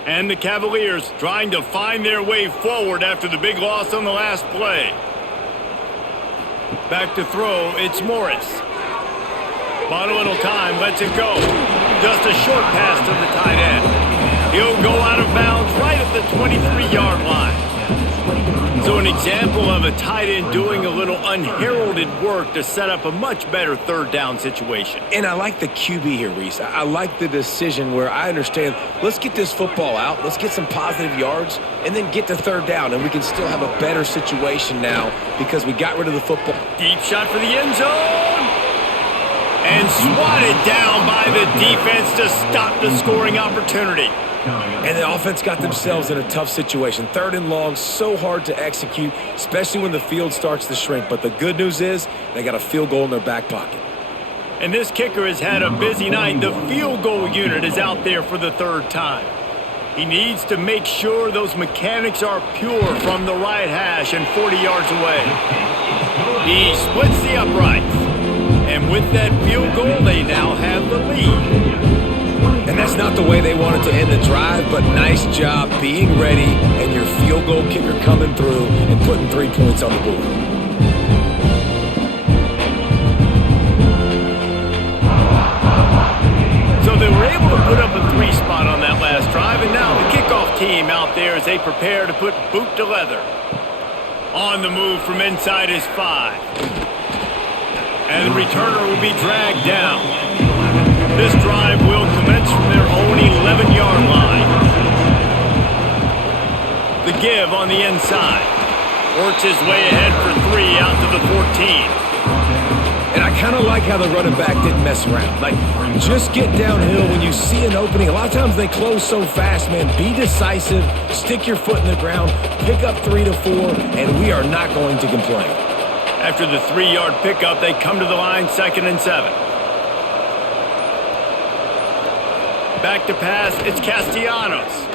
And the Cavaliers trying to find their way forward after the big loss on the last play. Back to throw, it's Morris. Bought a little time, lets it go. Just a short pass to the tight end. He'll go out of bounds right at the 23-yard line. So an example of a tight end doing a little unheralded work to set up a much better third down situation. And I like the QB here, Reese. I like the decision where I understand, let's get this football out, let's get some positive yards, and then get to third down, and we can still have a better situation now because we got rid of the football. Deep shot for the end zone. And swatted down by the defense to stop the scoring opportunity. And the offense got themselves in a tough situation. Third and long, so hard to execute, especially when the field starts to shrink. But the good news is they got a field goal in their back pocket. And this kicker has had a busy night. The field goal unit is out there for the third time. He needs to make sure those mechanics are pure from the right hash and 40 yards away. He splits the uprights. And with that field goal, they now have the lead. And that's not the way they wanted to end the drive, but nice job being ready and your field goal kicker coming through and putting 3 points on the board. So they were able to put up a 3 spot on that last drive, and now the kickoff team out there as they prepare to put boot to leather. On the move from inside his 5. And the returner will be dragged down. This drive will commence from their own 11-yard line. The give on the inside. Works his way ahead for 3 out to the 14. And I kind of like how the running back didn't mess around. Like, just get downhill when you see an opening. A lot of times they close so fast, man. Be decisive, stick your foot in the ground, pick up 3 to 4, and we are not going to complain. After the 3-yard pickup, they come to the line 2nd and 7. Back to pass, it's Castellanos.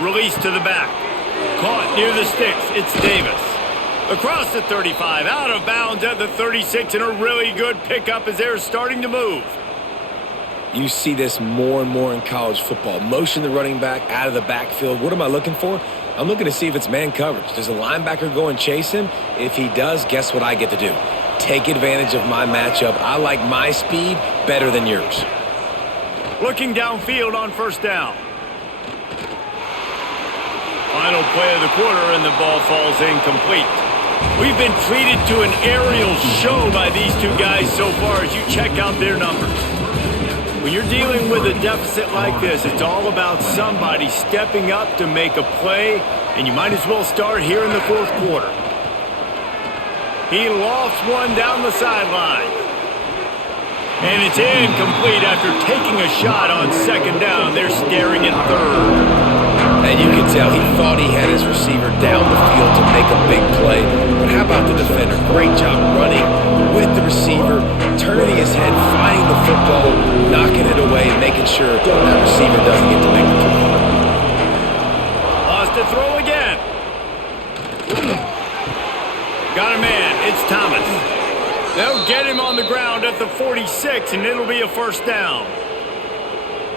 Release to the back. Caught near the sticks, it's Davis. Across the 35, out of bounds at the 36, and a really good pickup as they're starting to move. You see this more and more in college football. Motion the running back out of the backfield. What am I looking for? I'm looking to see if it's man coverage. Does the linebacker go and chase him? If he does, guess what I get to do? Take advantage of my matchup. I like my speed better than yours. Looking downfield on first down. Final play of the quarter, and the ball falls incomplete. We've been treated to an aerial show by these two guys so far as you check out their numbers. When you're dealing with a deficit like this, it's all about somebody stepping up to make a play, and you might as well start here in the fourth quarter. He lofts one down the sideline. And it's incomplete after taking a shot on second down. They're staring at third. And you can tell he thought he had his receiver down the field to make a big play. But how about the defender? Great job running with the receiver, turning his head, finding the football, knocking it away, making sure that receiver doesn't get to make the play. Lost to throw again. get him on the ground at the 46, and it'll be a first down.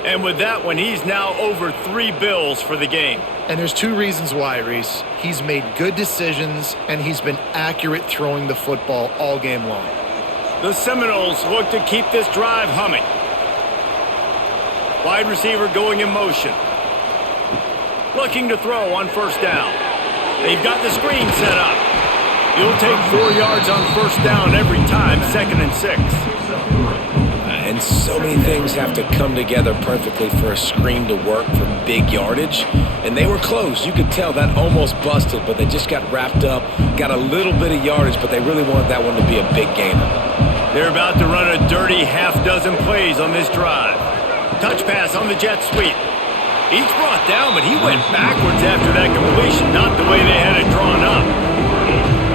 And with that one, he's now over 3 bills for the game. And there's 2 reasons why, Reese. He's made good decisions, and he's been accurate throwing the football all game long. The Seminoles look to keep this drive humming. Wide receiver going in motion. Looking to throw on first down. They've got the screen set up. He'll take 4 yards on first down every time, 2nd and 6. And so many things have to come together perfectly for a screen to work for big yardage. And they were close. You could tell that almost busted, but they just got wrapped up, got a little bit of yardage, but they really wanted that one to be a big gainer. They're about to run a dirty half-dozen plays on this drive. Touch pass on the jet sweep. He's brought down, but he went backwards after that completion, not the way they had it drawn up.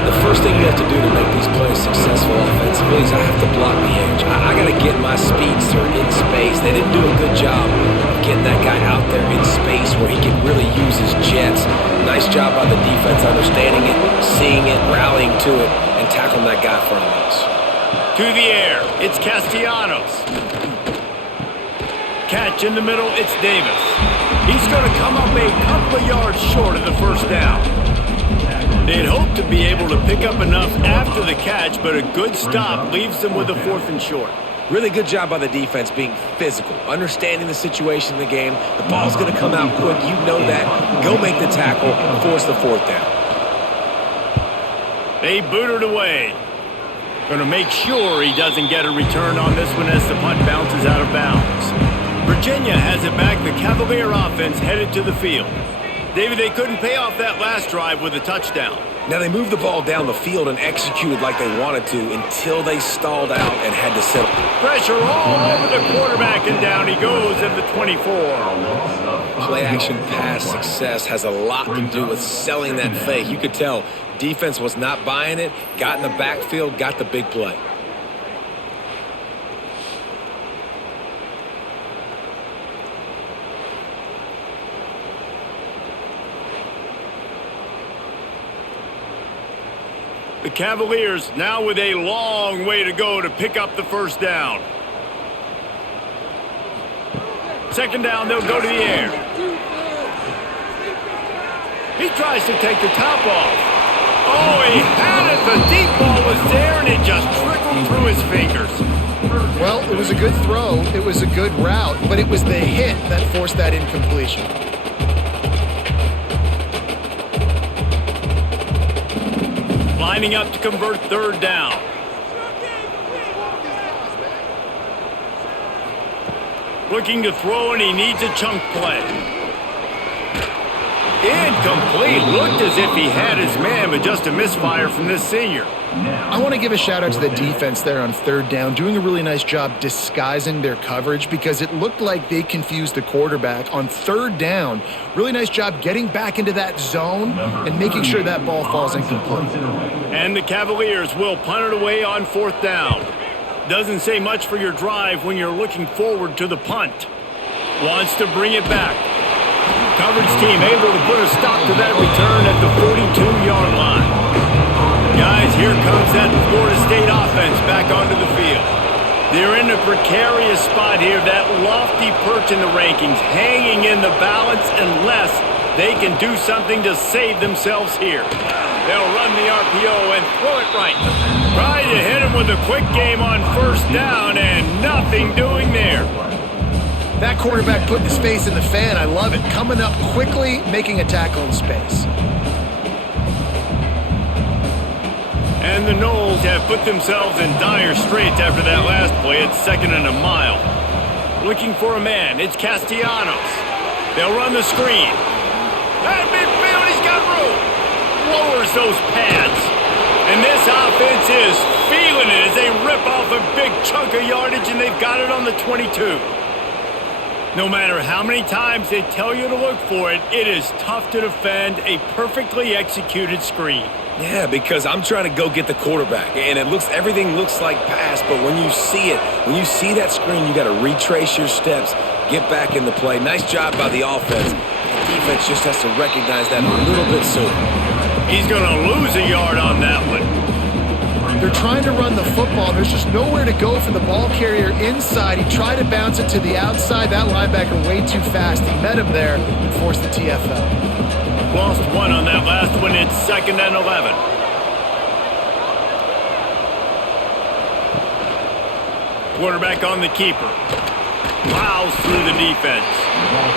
The first thing you have to do to make these plays successful offensively is I have to block the edge. I got to get my speedster in space. They didn't do a good job of getting that guy out there in space where he can really use his jets. Nice job by the defense understanding it, seeing it, rallying to it, and tackling that guy for a loss. To the air, it's Castellanos. Catch in the middle, it's Davis. He's going to come up a couple of yards short of the first down. They'd hope to be able to pick up enough after the catch, but a good stop leaves them with a 4th and short. Really good job by the defense being physical, understanding the situation in the game. The ball's going to come out quick. You know that. Go make the tackle, force the 4th down. They boot it away. Going to make sure he doesn't get a return on this one as the punt bounces out of bounds. Virginia has it back. The Cavalier offense headed to the field. David, they couldn't pay off that last drive with a touchdown. Now, they moved the ball down the field and executed like they wanted to until they stalled out and had to settle. Pressure all over the quarterback, and down he goes at the 24. Play-action pass success has a lot to do with selling that fake. You could tell defense was not buying it, got in the backfield, got the big play. The Cavaliers now with a long way to go to pick up the first down. 2nd down, they'll go to the air. He tries to take the top off. Oh, he had it. The deep ball was there, and it just trickled through his fingers. Well, it was a good throw. It was a good route, but it was the hit that forced that incompletion. Lining up to convert 3rd down. Looking to throw, and he needs a chunk play. Incomplete. Looked as if he had his man, but just a misfire from this senior. I want to give a shout out to the defense there on 3rd down, doing a really nice job disguising their coverage because it looked like they confused the quarterback on 3rd down. Really nice job getting back into that zone and making sure that ball falls incomplete. And the Cavaliers will punt it away on 4th down. Doesn't say much for your drive when you're looking forward to the punt. Wants to bring it back. Coverage team able to put a stop to that return at the 42-yard line. Guys, here comes that Florida State offense back onto the field. They're in a precarious spot here, that lofty perch in the rankings, hanging in the balance unless they can do something to save themselves here. They'll run the RPO and throw it right. Try to hit him with a quick game on 1st down, and nothing doing there. That quarterback putting his face in the fan, I love it. Coming up quickly, making a tackle in space. And the Noles have put themselves in dire straits after that last play. It's 2nd and a mile. Looking for a man. It's Castellanos. They'll run the screen. At midfield, he's got room. Lowers those pads. And this offense is feeling it as they rip off a big chunk of yardage, and they've got it on the 22. No matter how many times they tell you to look for it, it is tough to defend a perfectly executed screen. Yeah, because I'm trying to go get the quarterback, and everything looks like pass, but when you see it, when you see that screen, you got to retrace your steps, get back in the play. Nice job by the offense. The defense just has to recognize that a little bit sooner. He's going to lose a yard on that one. They're trying to run the football. There's just nowhere to go for the ball carrier inside. He tried to bounce it to the outside. That linebacker way too fast. He met him there and forced the TFL. Lost one on that last one. It's 2nd and 11. Quarterback on the keeper. Plows through the defense.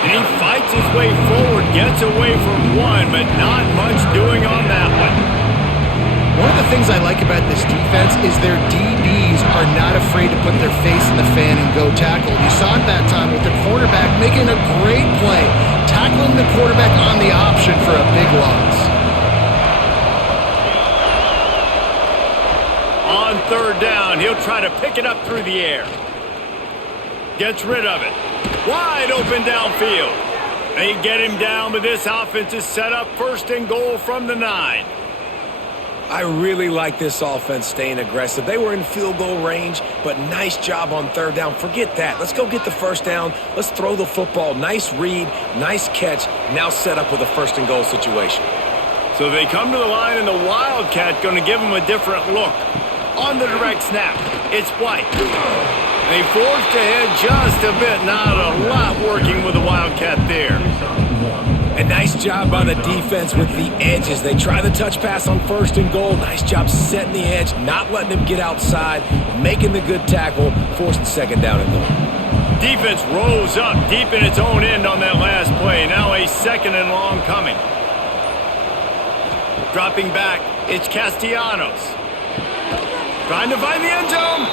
And he fights his way forward, gets away from one, but not much doing on that one. One of the things I like about this defense is their DBs are not afraid to put their face in the fan and go tackle. You saw it that time with the quarterback making a great play, tackling the quarterback on the option for a big loss. On 3rd down, he'll try to pick it up through the air. Gets rid of it. Wide open downfield. They get him down, but this offense is set up 1st and goal from the 9. I really like this offense staying aggressive. They were in field goal range, but nice job on 3rd down. Forget that. Let's go get the 1st down. Let's throw the football. Nice read, nice catch. Now set up with a 1st and goal situation. So they come to the line, and the Wildcat going to give them a different look. On the direct snap, it's White. They forced ahead just a bit. Not a lot working with the Wildcat there. A nice job by the defense with the edges. They try the touch pass on 1st and goal. Nice job setting the edge, not letting him get outside, making the good tackle, forcing 2nd down and goal. Defense rose up deep in its own end on that last play. Now a 2nd and long coming. Dropping back, it's Castellanos. Trying to find the end zone.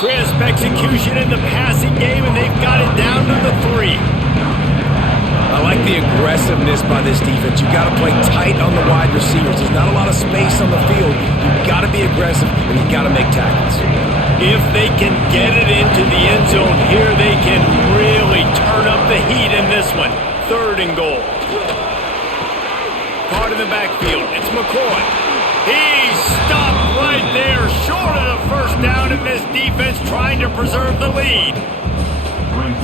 Crisp execution in the passing game, and they've got it down to the 3. I like the aggressiveness by this defense. You got to play tight on the wide receivers. There's not a lot of space on the field. You got to be aggressive, and you got to make tackles. If they can get it into the end zone here, they can really turn up the heat in this one. 3rd and goal. Caught in the backfield. It's McCoy. He's stopped right there, short of the 1st down, and this defense trying to preserve the lead.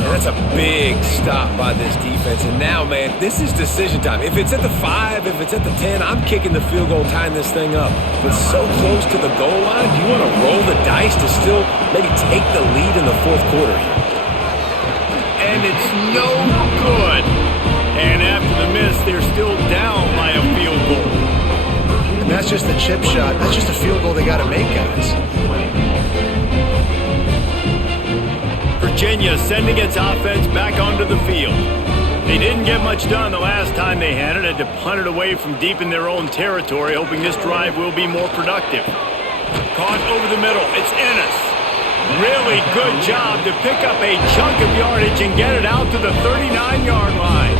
That's a big stop by this defense. And now, man, this is decision time. If it's at the 5, if it's at the 10, I'm kicking the field goal, tying this thing up. But so close to the goal line, do you want to roll the dice to still maybe take the lead in the 4th quarter here? And it's no good. And after the miss, they're still down by a field goal. And that's just the chip shot. That's just a field goal they got to make, guys. Virginia sending its offense back onto the field. They didn't get much done the last time they had it. Had to punt it away from deep in their own territory, hoping this drive will be more productive. Caught over the middle. It's Ennis. Really good job to pick up a chunk of yardage and get it out to the 39-yard line.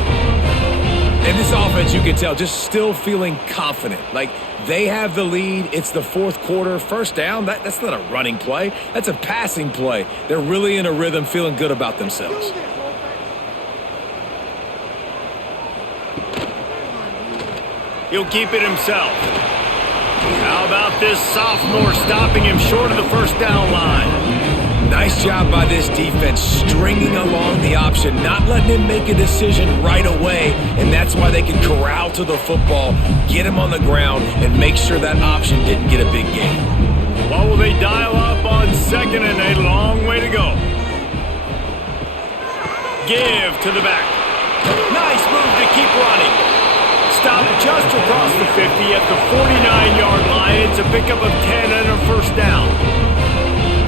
And this offense, you can tell, just still feeling confident. Like, they have the lead. It's the 4th quarter. 1st down, that's not a running play. That's a passing play. They're really in a rhythm, feeling good about themselves. He'll keep it himself. How about this sophomore stopping him short of the 1st down line? Nice job by this defense, stringing along the option, not letting him make a decision right away, and that's why they can corral to the football, get him on the ground, and make sure that option didn't get a big gain. What will they dial up on 2nd and a long way to go? Give to the back. Nice move to keep running. Stop just across the 50 at the 49-yard line. It's a pickup of 10 and a 1st down.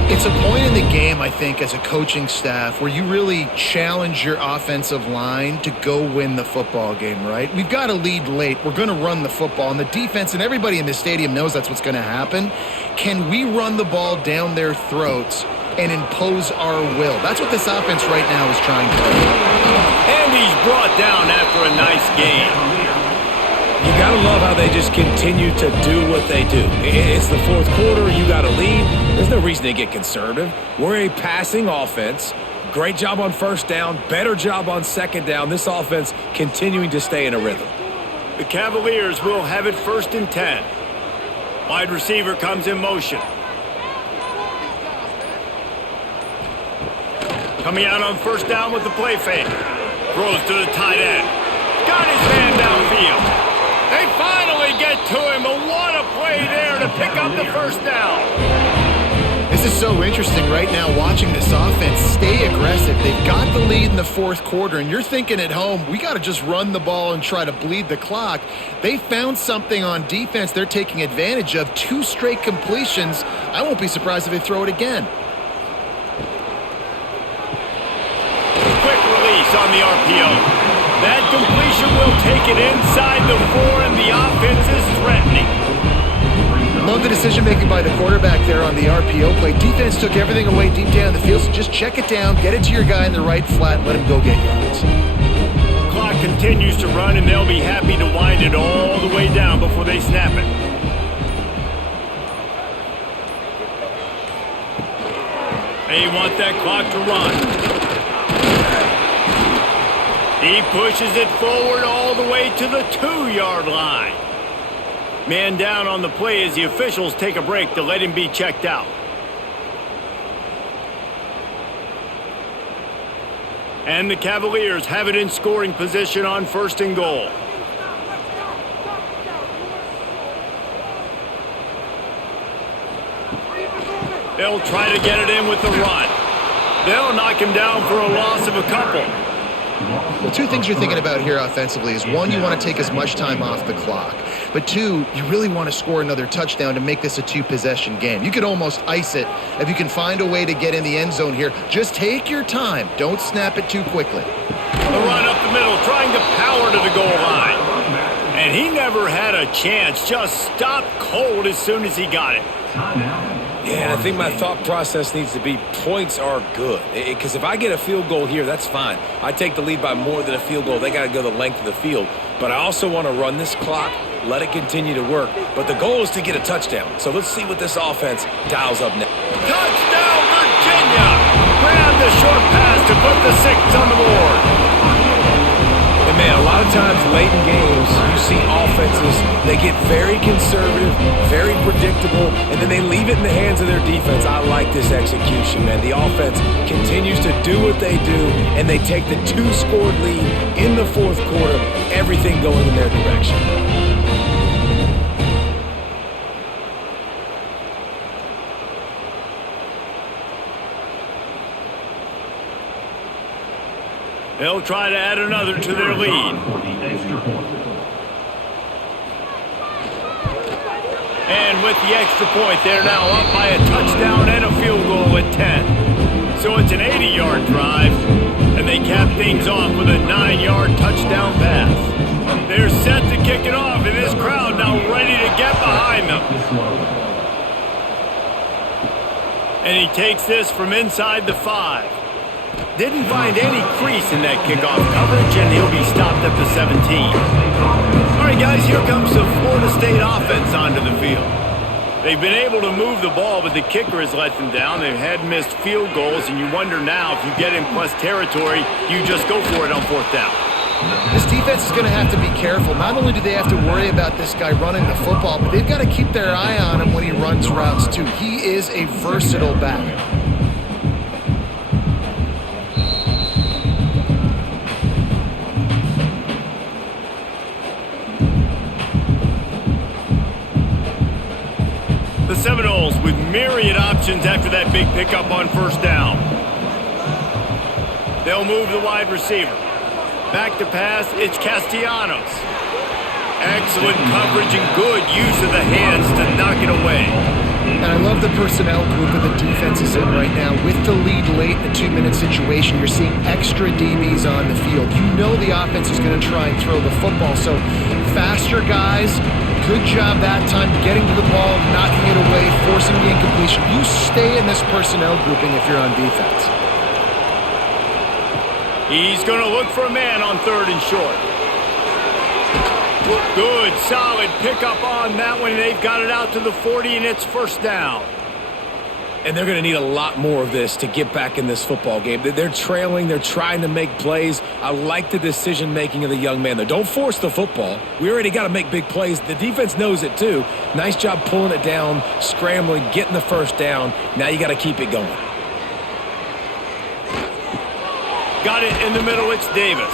It's a point in the game, I think, as a coaching staff where you really challenge your offensive line to go win the football game, right? We've got to lead late. We're going to run the football. And the defense and everybody in the stadium knows that's what's going to happen. Can we run the ball down their throats and impose our will? That's what this offense right now is trying to do. And he's brought down after a nice game. You got to love how they just continue to do what they do. It's the 4th quarter. You got to lead. There's no reason to get conservative. We're a passing offense. Great job on 1st down. Better job on 2nd down. This offense continuing to stay in a rhythm. The Cavaliers will have it 1st and 10. Wide receiver comes in motion. Coming out on 1st down with the play fake. Throws to the tight end. Got his man downfield. They finally get to him, but what a play there to pick up the first down. This is so interesting right now watching this offense stay aggressive. They've got the lead in the fourth quarter, and you're thinking at home, we got to just run the ball and try to bleed the clock. They found something on defense they're taking advantage of. 2 straight completions. I won't be surprised if they throw it again. Quick release on the RPO. That completion will take it inside the 4, and the offense is threatening. Love the decision-making by the quarterback there on the RPO play. Defense took everything away deep down the field, so just check it down, get it to your guy in the right flat, and let him go get yards. Clock continues to run, and they'll be happy to wind it all the way down before they snap it. They want that clock to run. He pushes it forward all the way to the 2-yard line. Man down on the play as the officials take a break to let him be checked out. And the Cavaliers have it in scoring position on 1st and goal. They'll try to get it in with the run. They'll knock him down for a loss of a couple. Well, 2 things you're thinking about here offensively is, 1, you want to take as much time off the clock. But 2, you really want to score another touchdown to make this a 2-possession game. You could almost ice it if you can find a way to get in the end zone here. Just take your time. Don't snap it too quickly. The run up the middle, trying to power to the goal line. And he never had a chance. Just stopped cold as soon as he got it. Yeah, I think my thought process needs to be points are good. Because if I get a field goal here, that's fine. I take the lead by more than a field goal. They got to go the length of the field. But I also want to run this clock, let it continue to work. But the goal is to get a touchdown. So let's see what this offense dials up now. Touchdown, Virginia! Grab the short pass to put the 6 on the board. And man, a lot of times late in games, you see offenses, they get very conservative, very predictable, and then they leave it in the hands of their defense. I like this execution, man. The offense continues to do what they do, and they take the 2-score lead in the fourth quarter, everything going in their direction. They'll try to add another to their lead. And with the extra point, they're now up by a touchdown and a field goal at 10. So it's an 80-yard drive, and they cap things off with a 9-yard touchdown pass. They're set to kick it off, and this crowd now ready to get behind them. And he takes this from inside the 5. Didn't find any crease in that kickoff coverage, and he'll be stopped at the 17. All right, guys, here comes the Florida State offense onto the field. They've been able to move the ball, but the kicker has let them down. They've had missed field goals, and you wonder now if you get in plus territory, you just go for it on 4th down. This defense is going to have to be careful. Not only do they have to worry about this guy running the football, but they've got to keep their eye on him when he runs routes, too. He is a versatile back. The Seminoles with myriad options after that big pickup on 1st down. They'll move the wide receiver. Back to pass, it's Castellanos. Excellent coverage and good use of the hands to knock it away. And I love the personnel group that the defense is in right now. With the lead late in a 2-minute situation, you're seeing extra DBs on the field. You know the offense is going to try and throw the football. So faster guys, good job that time getting to the ball, knocking it away, forcing the incompletion. You stay in this personnel grouping if you're on defense. He's going to look for a man on 3rd and short. Good, solid pickup on that one. They've got it out to the 40, and it's 1st down. And they're going to need a lot more of this to get back in this football game. They're trailing. They're trying to make plays. I like the decision-making of the young man there. Don't force the football. We already got to make big plays. The defense knows it, too. Nice job pulling it down, scrambling, getting the 1st down. Now you got to keep it going. Got it in the middle. It's Davis.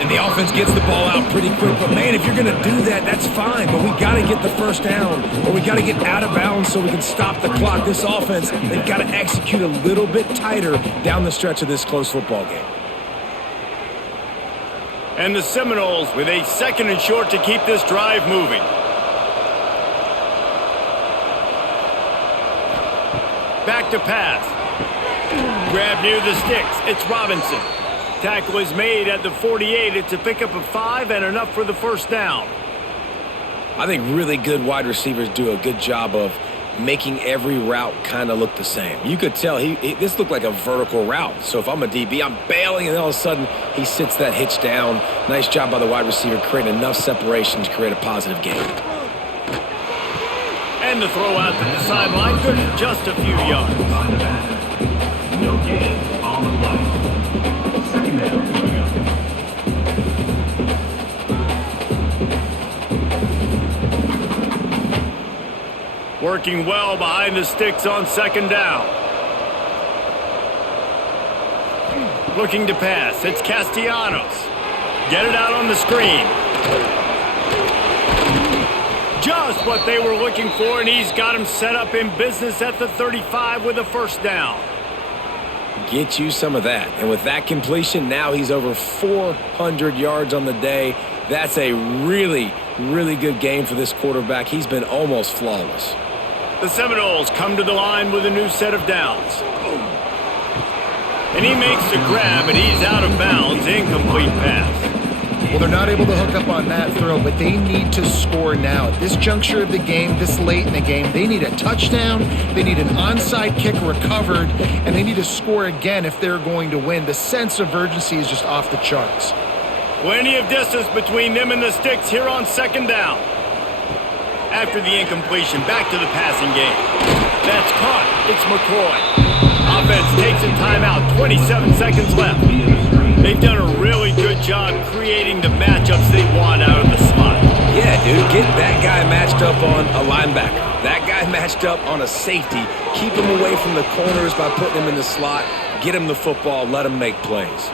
And the offense gets the ball out pretty quick. But, man, if you're going to do that, that's fine. But we got to get the first down, or we got to get out of bounds so we can stop the clock. This offense, they've got to execute a little bit tighter down the stretch of this close football game. And the Seminoles with a 2nd and short to keep this drive moving. Back to pass. Grab near the sticks. It's Robinson. Tackle is made at the 48. It's a pickup of 5 and enough for the first down. I think really good wide receivers do a good job of making every route kind of look the same. You could tell this looked like a vertical route. So if I'm a DB, I'm bailing, and all of a sudden he sits that hitch down. Nice job by the wide receiver creating enough separation to create a positive gain. And the throw out to the sideline, good for just a few yards. No gain on the play. 2nd down. Working well behind the sticks on 2nd down. Looking to pass. It's Castellanos. Get it out on the screen. Just what they were looking for, and he's got him set up in business at the 35 with a first down. Get you some of that. And with that completion, now he's over 400 yards on the day. That's a really, really good game for this quarterback. He's been almost flawless. The Seminoles come to the line with a new set of downs. And he makes the grab, and he's out of bounds. Incomplete pass. Well, they're not able to hook up on that throw, but they need to score now. At this juncture of the game, this late in the game, they need a touchdown, they need an onside kick recovered, and they need to score again if they're going to win. The sense of urgency is just off the charts. Plenty of distance between them and the sticks here on 2nd down. After the incompletion, back to the passing game. That's caught. It's McCoy. Offense takes a timeout. 27 seconds left. They've done a really good job creating the matchups they want out of the slot. Yeah, dude, get that guy matched up on a linebacker. That guy matched up on a safety. Keep him away from the corners by putting him in the slot. Get him the football. Let him make plays.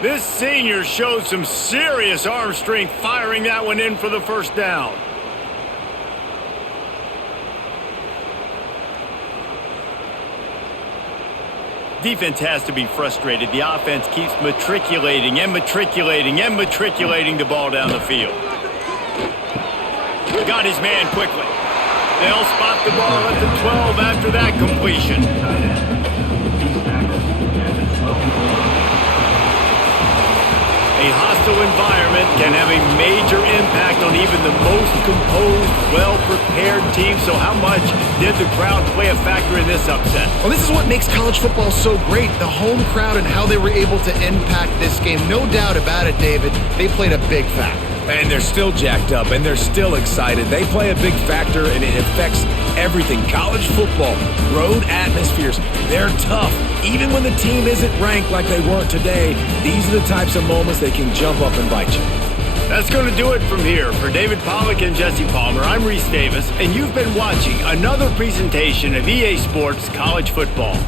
This senior showed some serious arm strength firing that one in for the first down. Defense has to be frustrated. The offense keeps matriculating and matriculating and matriculating the ball down the field. Got his man quickly. They'll spot the ball at the 12 after that completion. A hostile environment can have a major impact on even the most composed, well-prepared team. So how much did the crowd play a factor in this upset? Well, this is what makes college football so great, the home crowd and how they were able to impact this game. No doubt about it, David, they played a big factor. And they're still jacked up, and they're still excited. They play a big factor, and it affects everything. College football, road atmospheres, they're tough. Even when the team isn't ranked like they weren't today, these are the types of moments that can jump up and bite you. That's going to do it from here. For David Pollack and Jesse Palmer, I'm Reese Davis, and you've been watching another presentation of EA Sports College Football.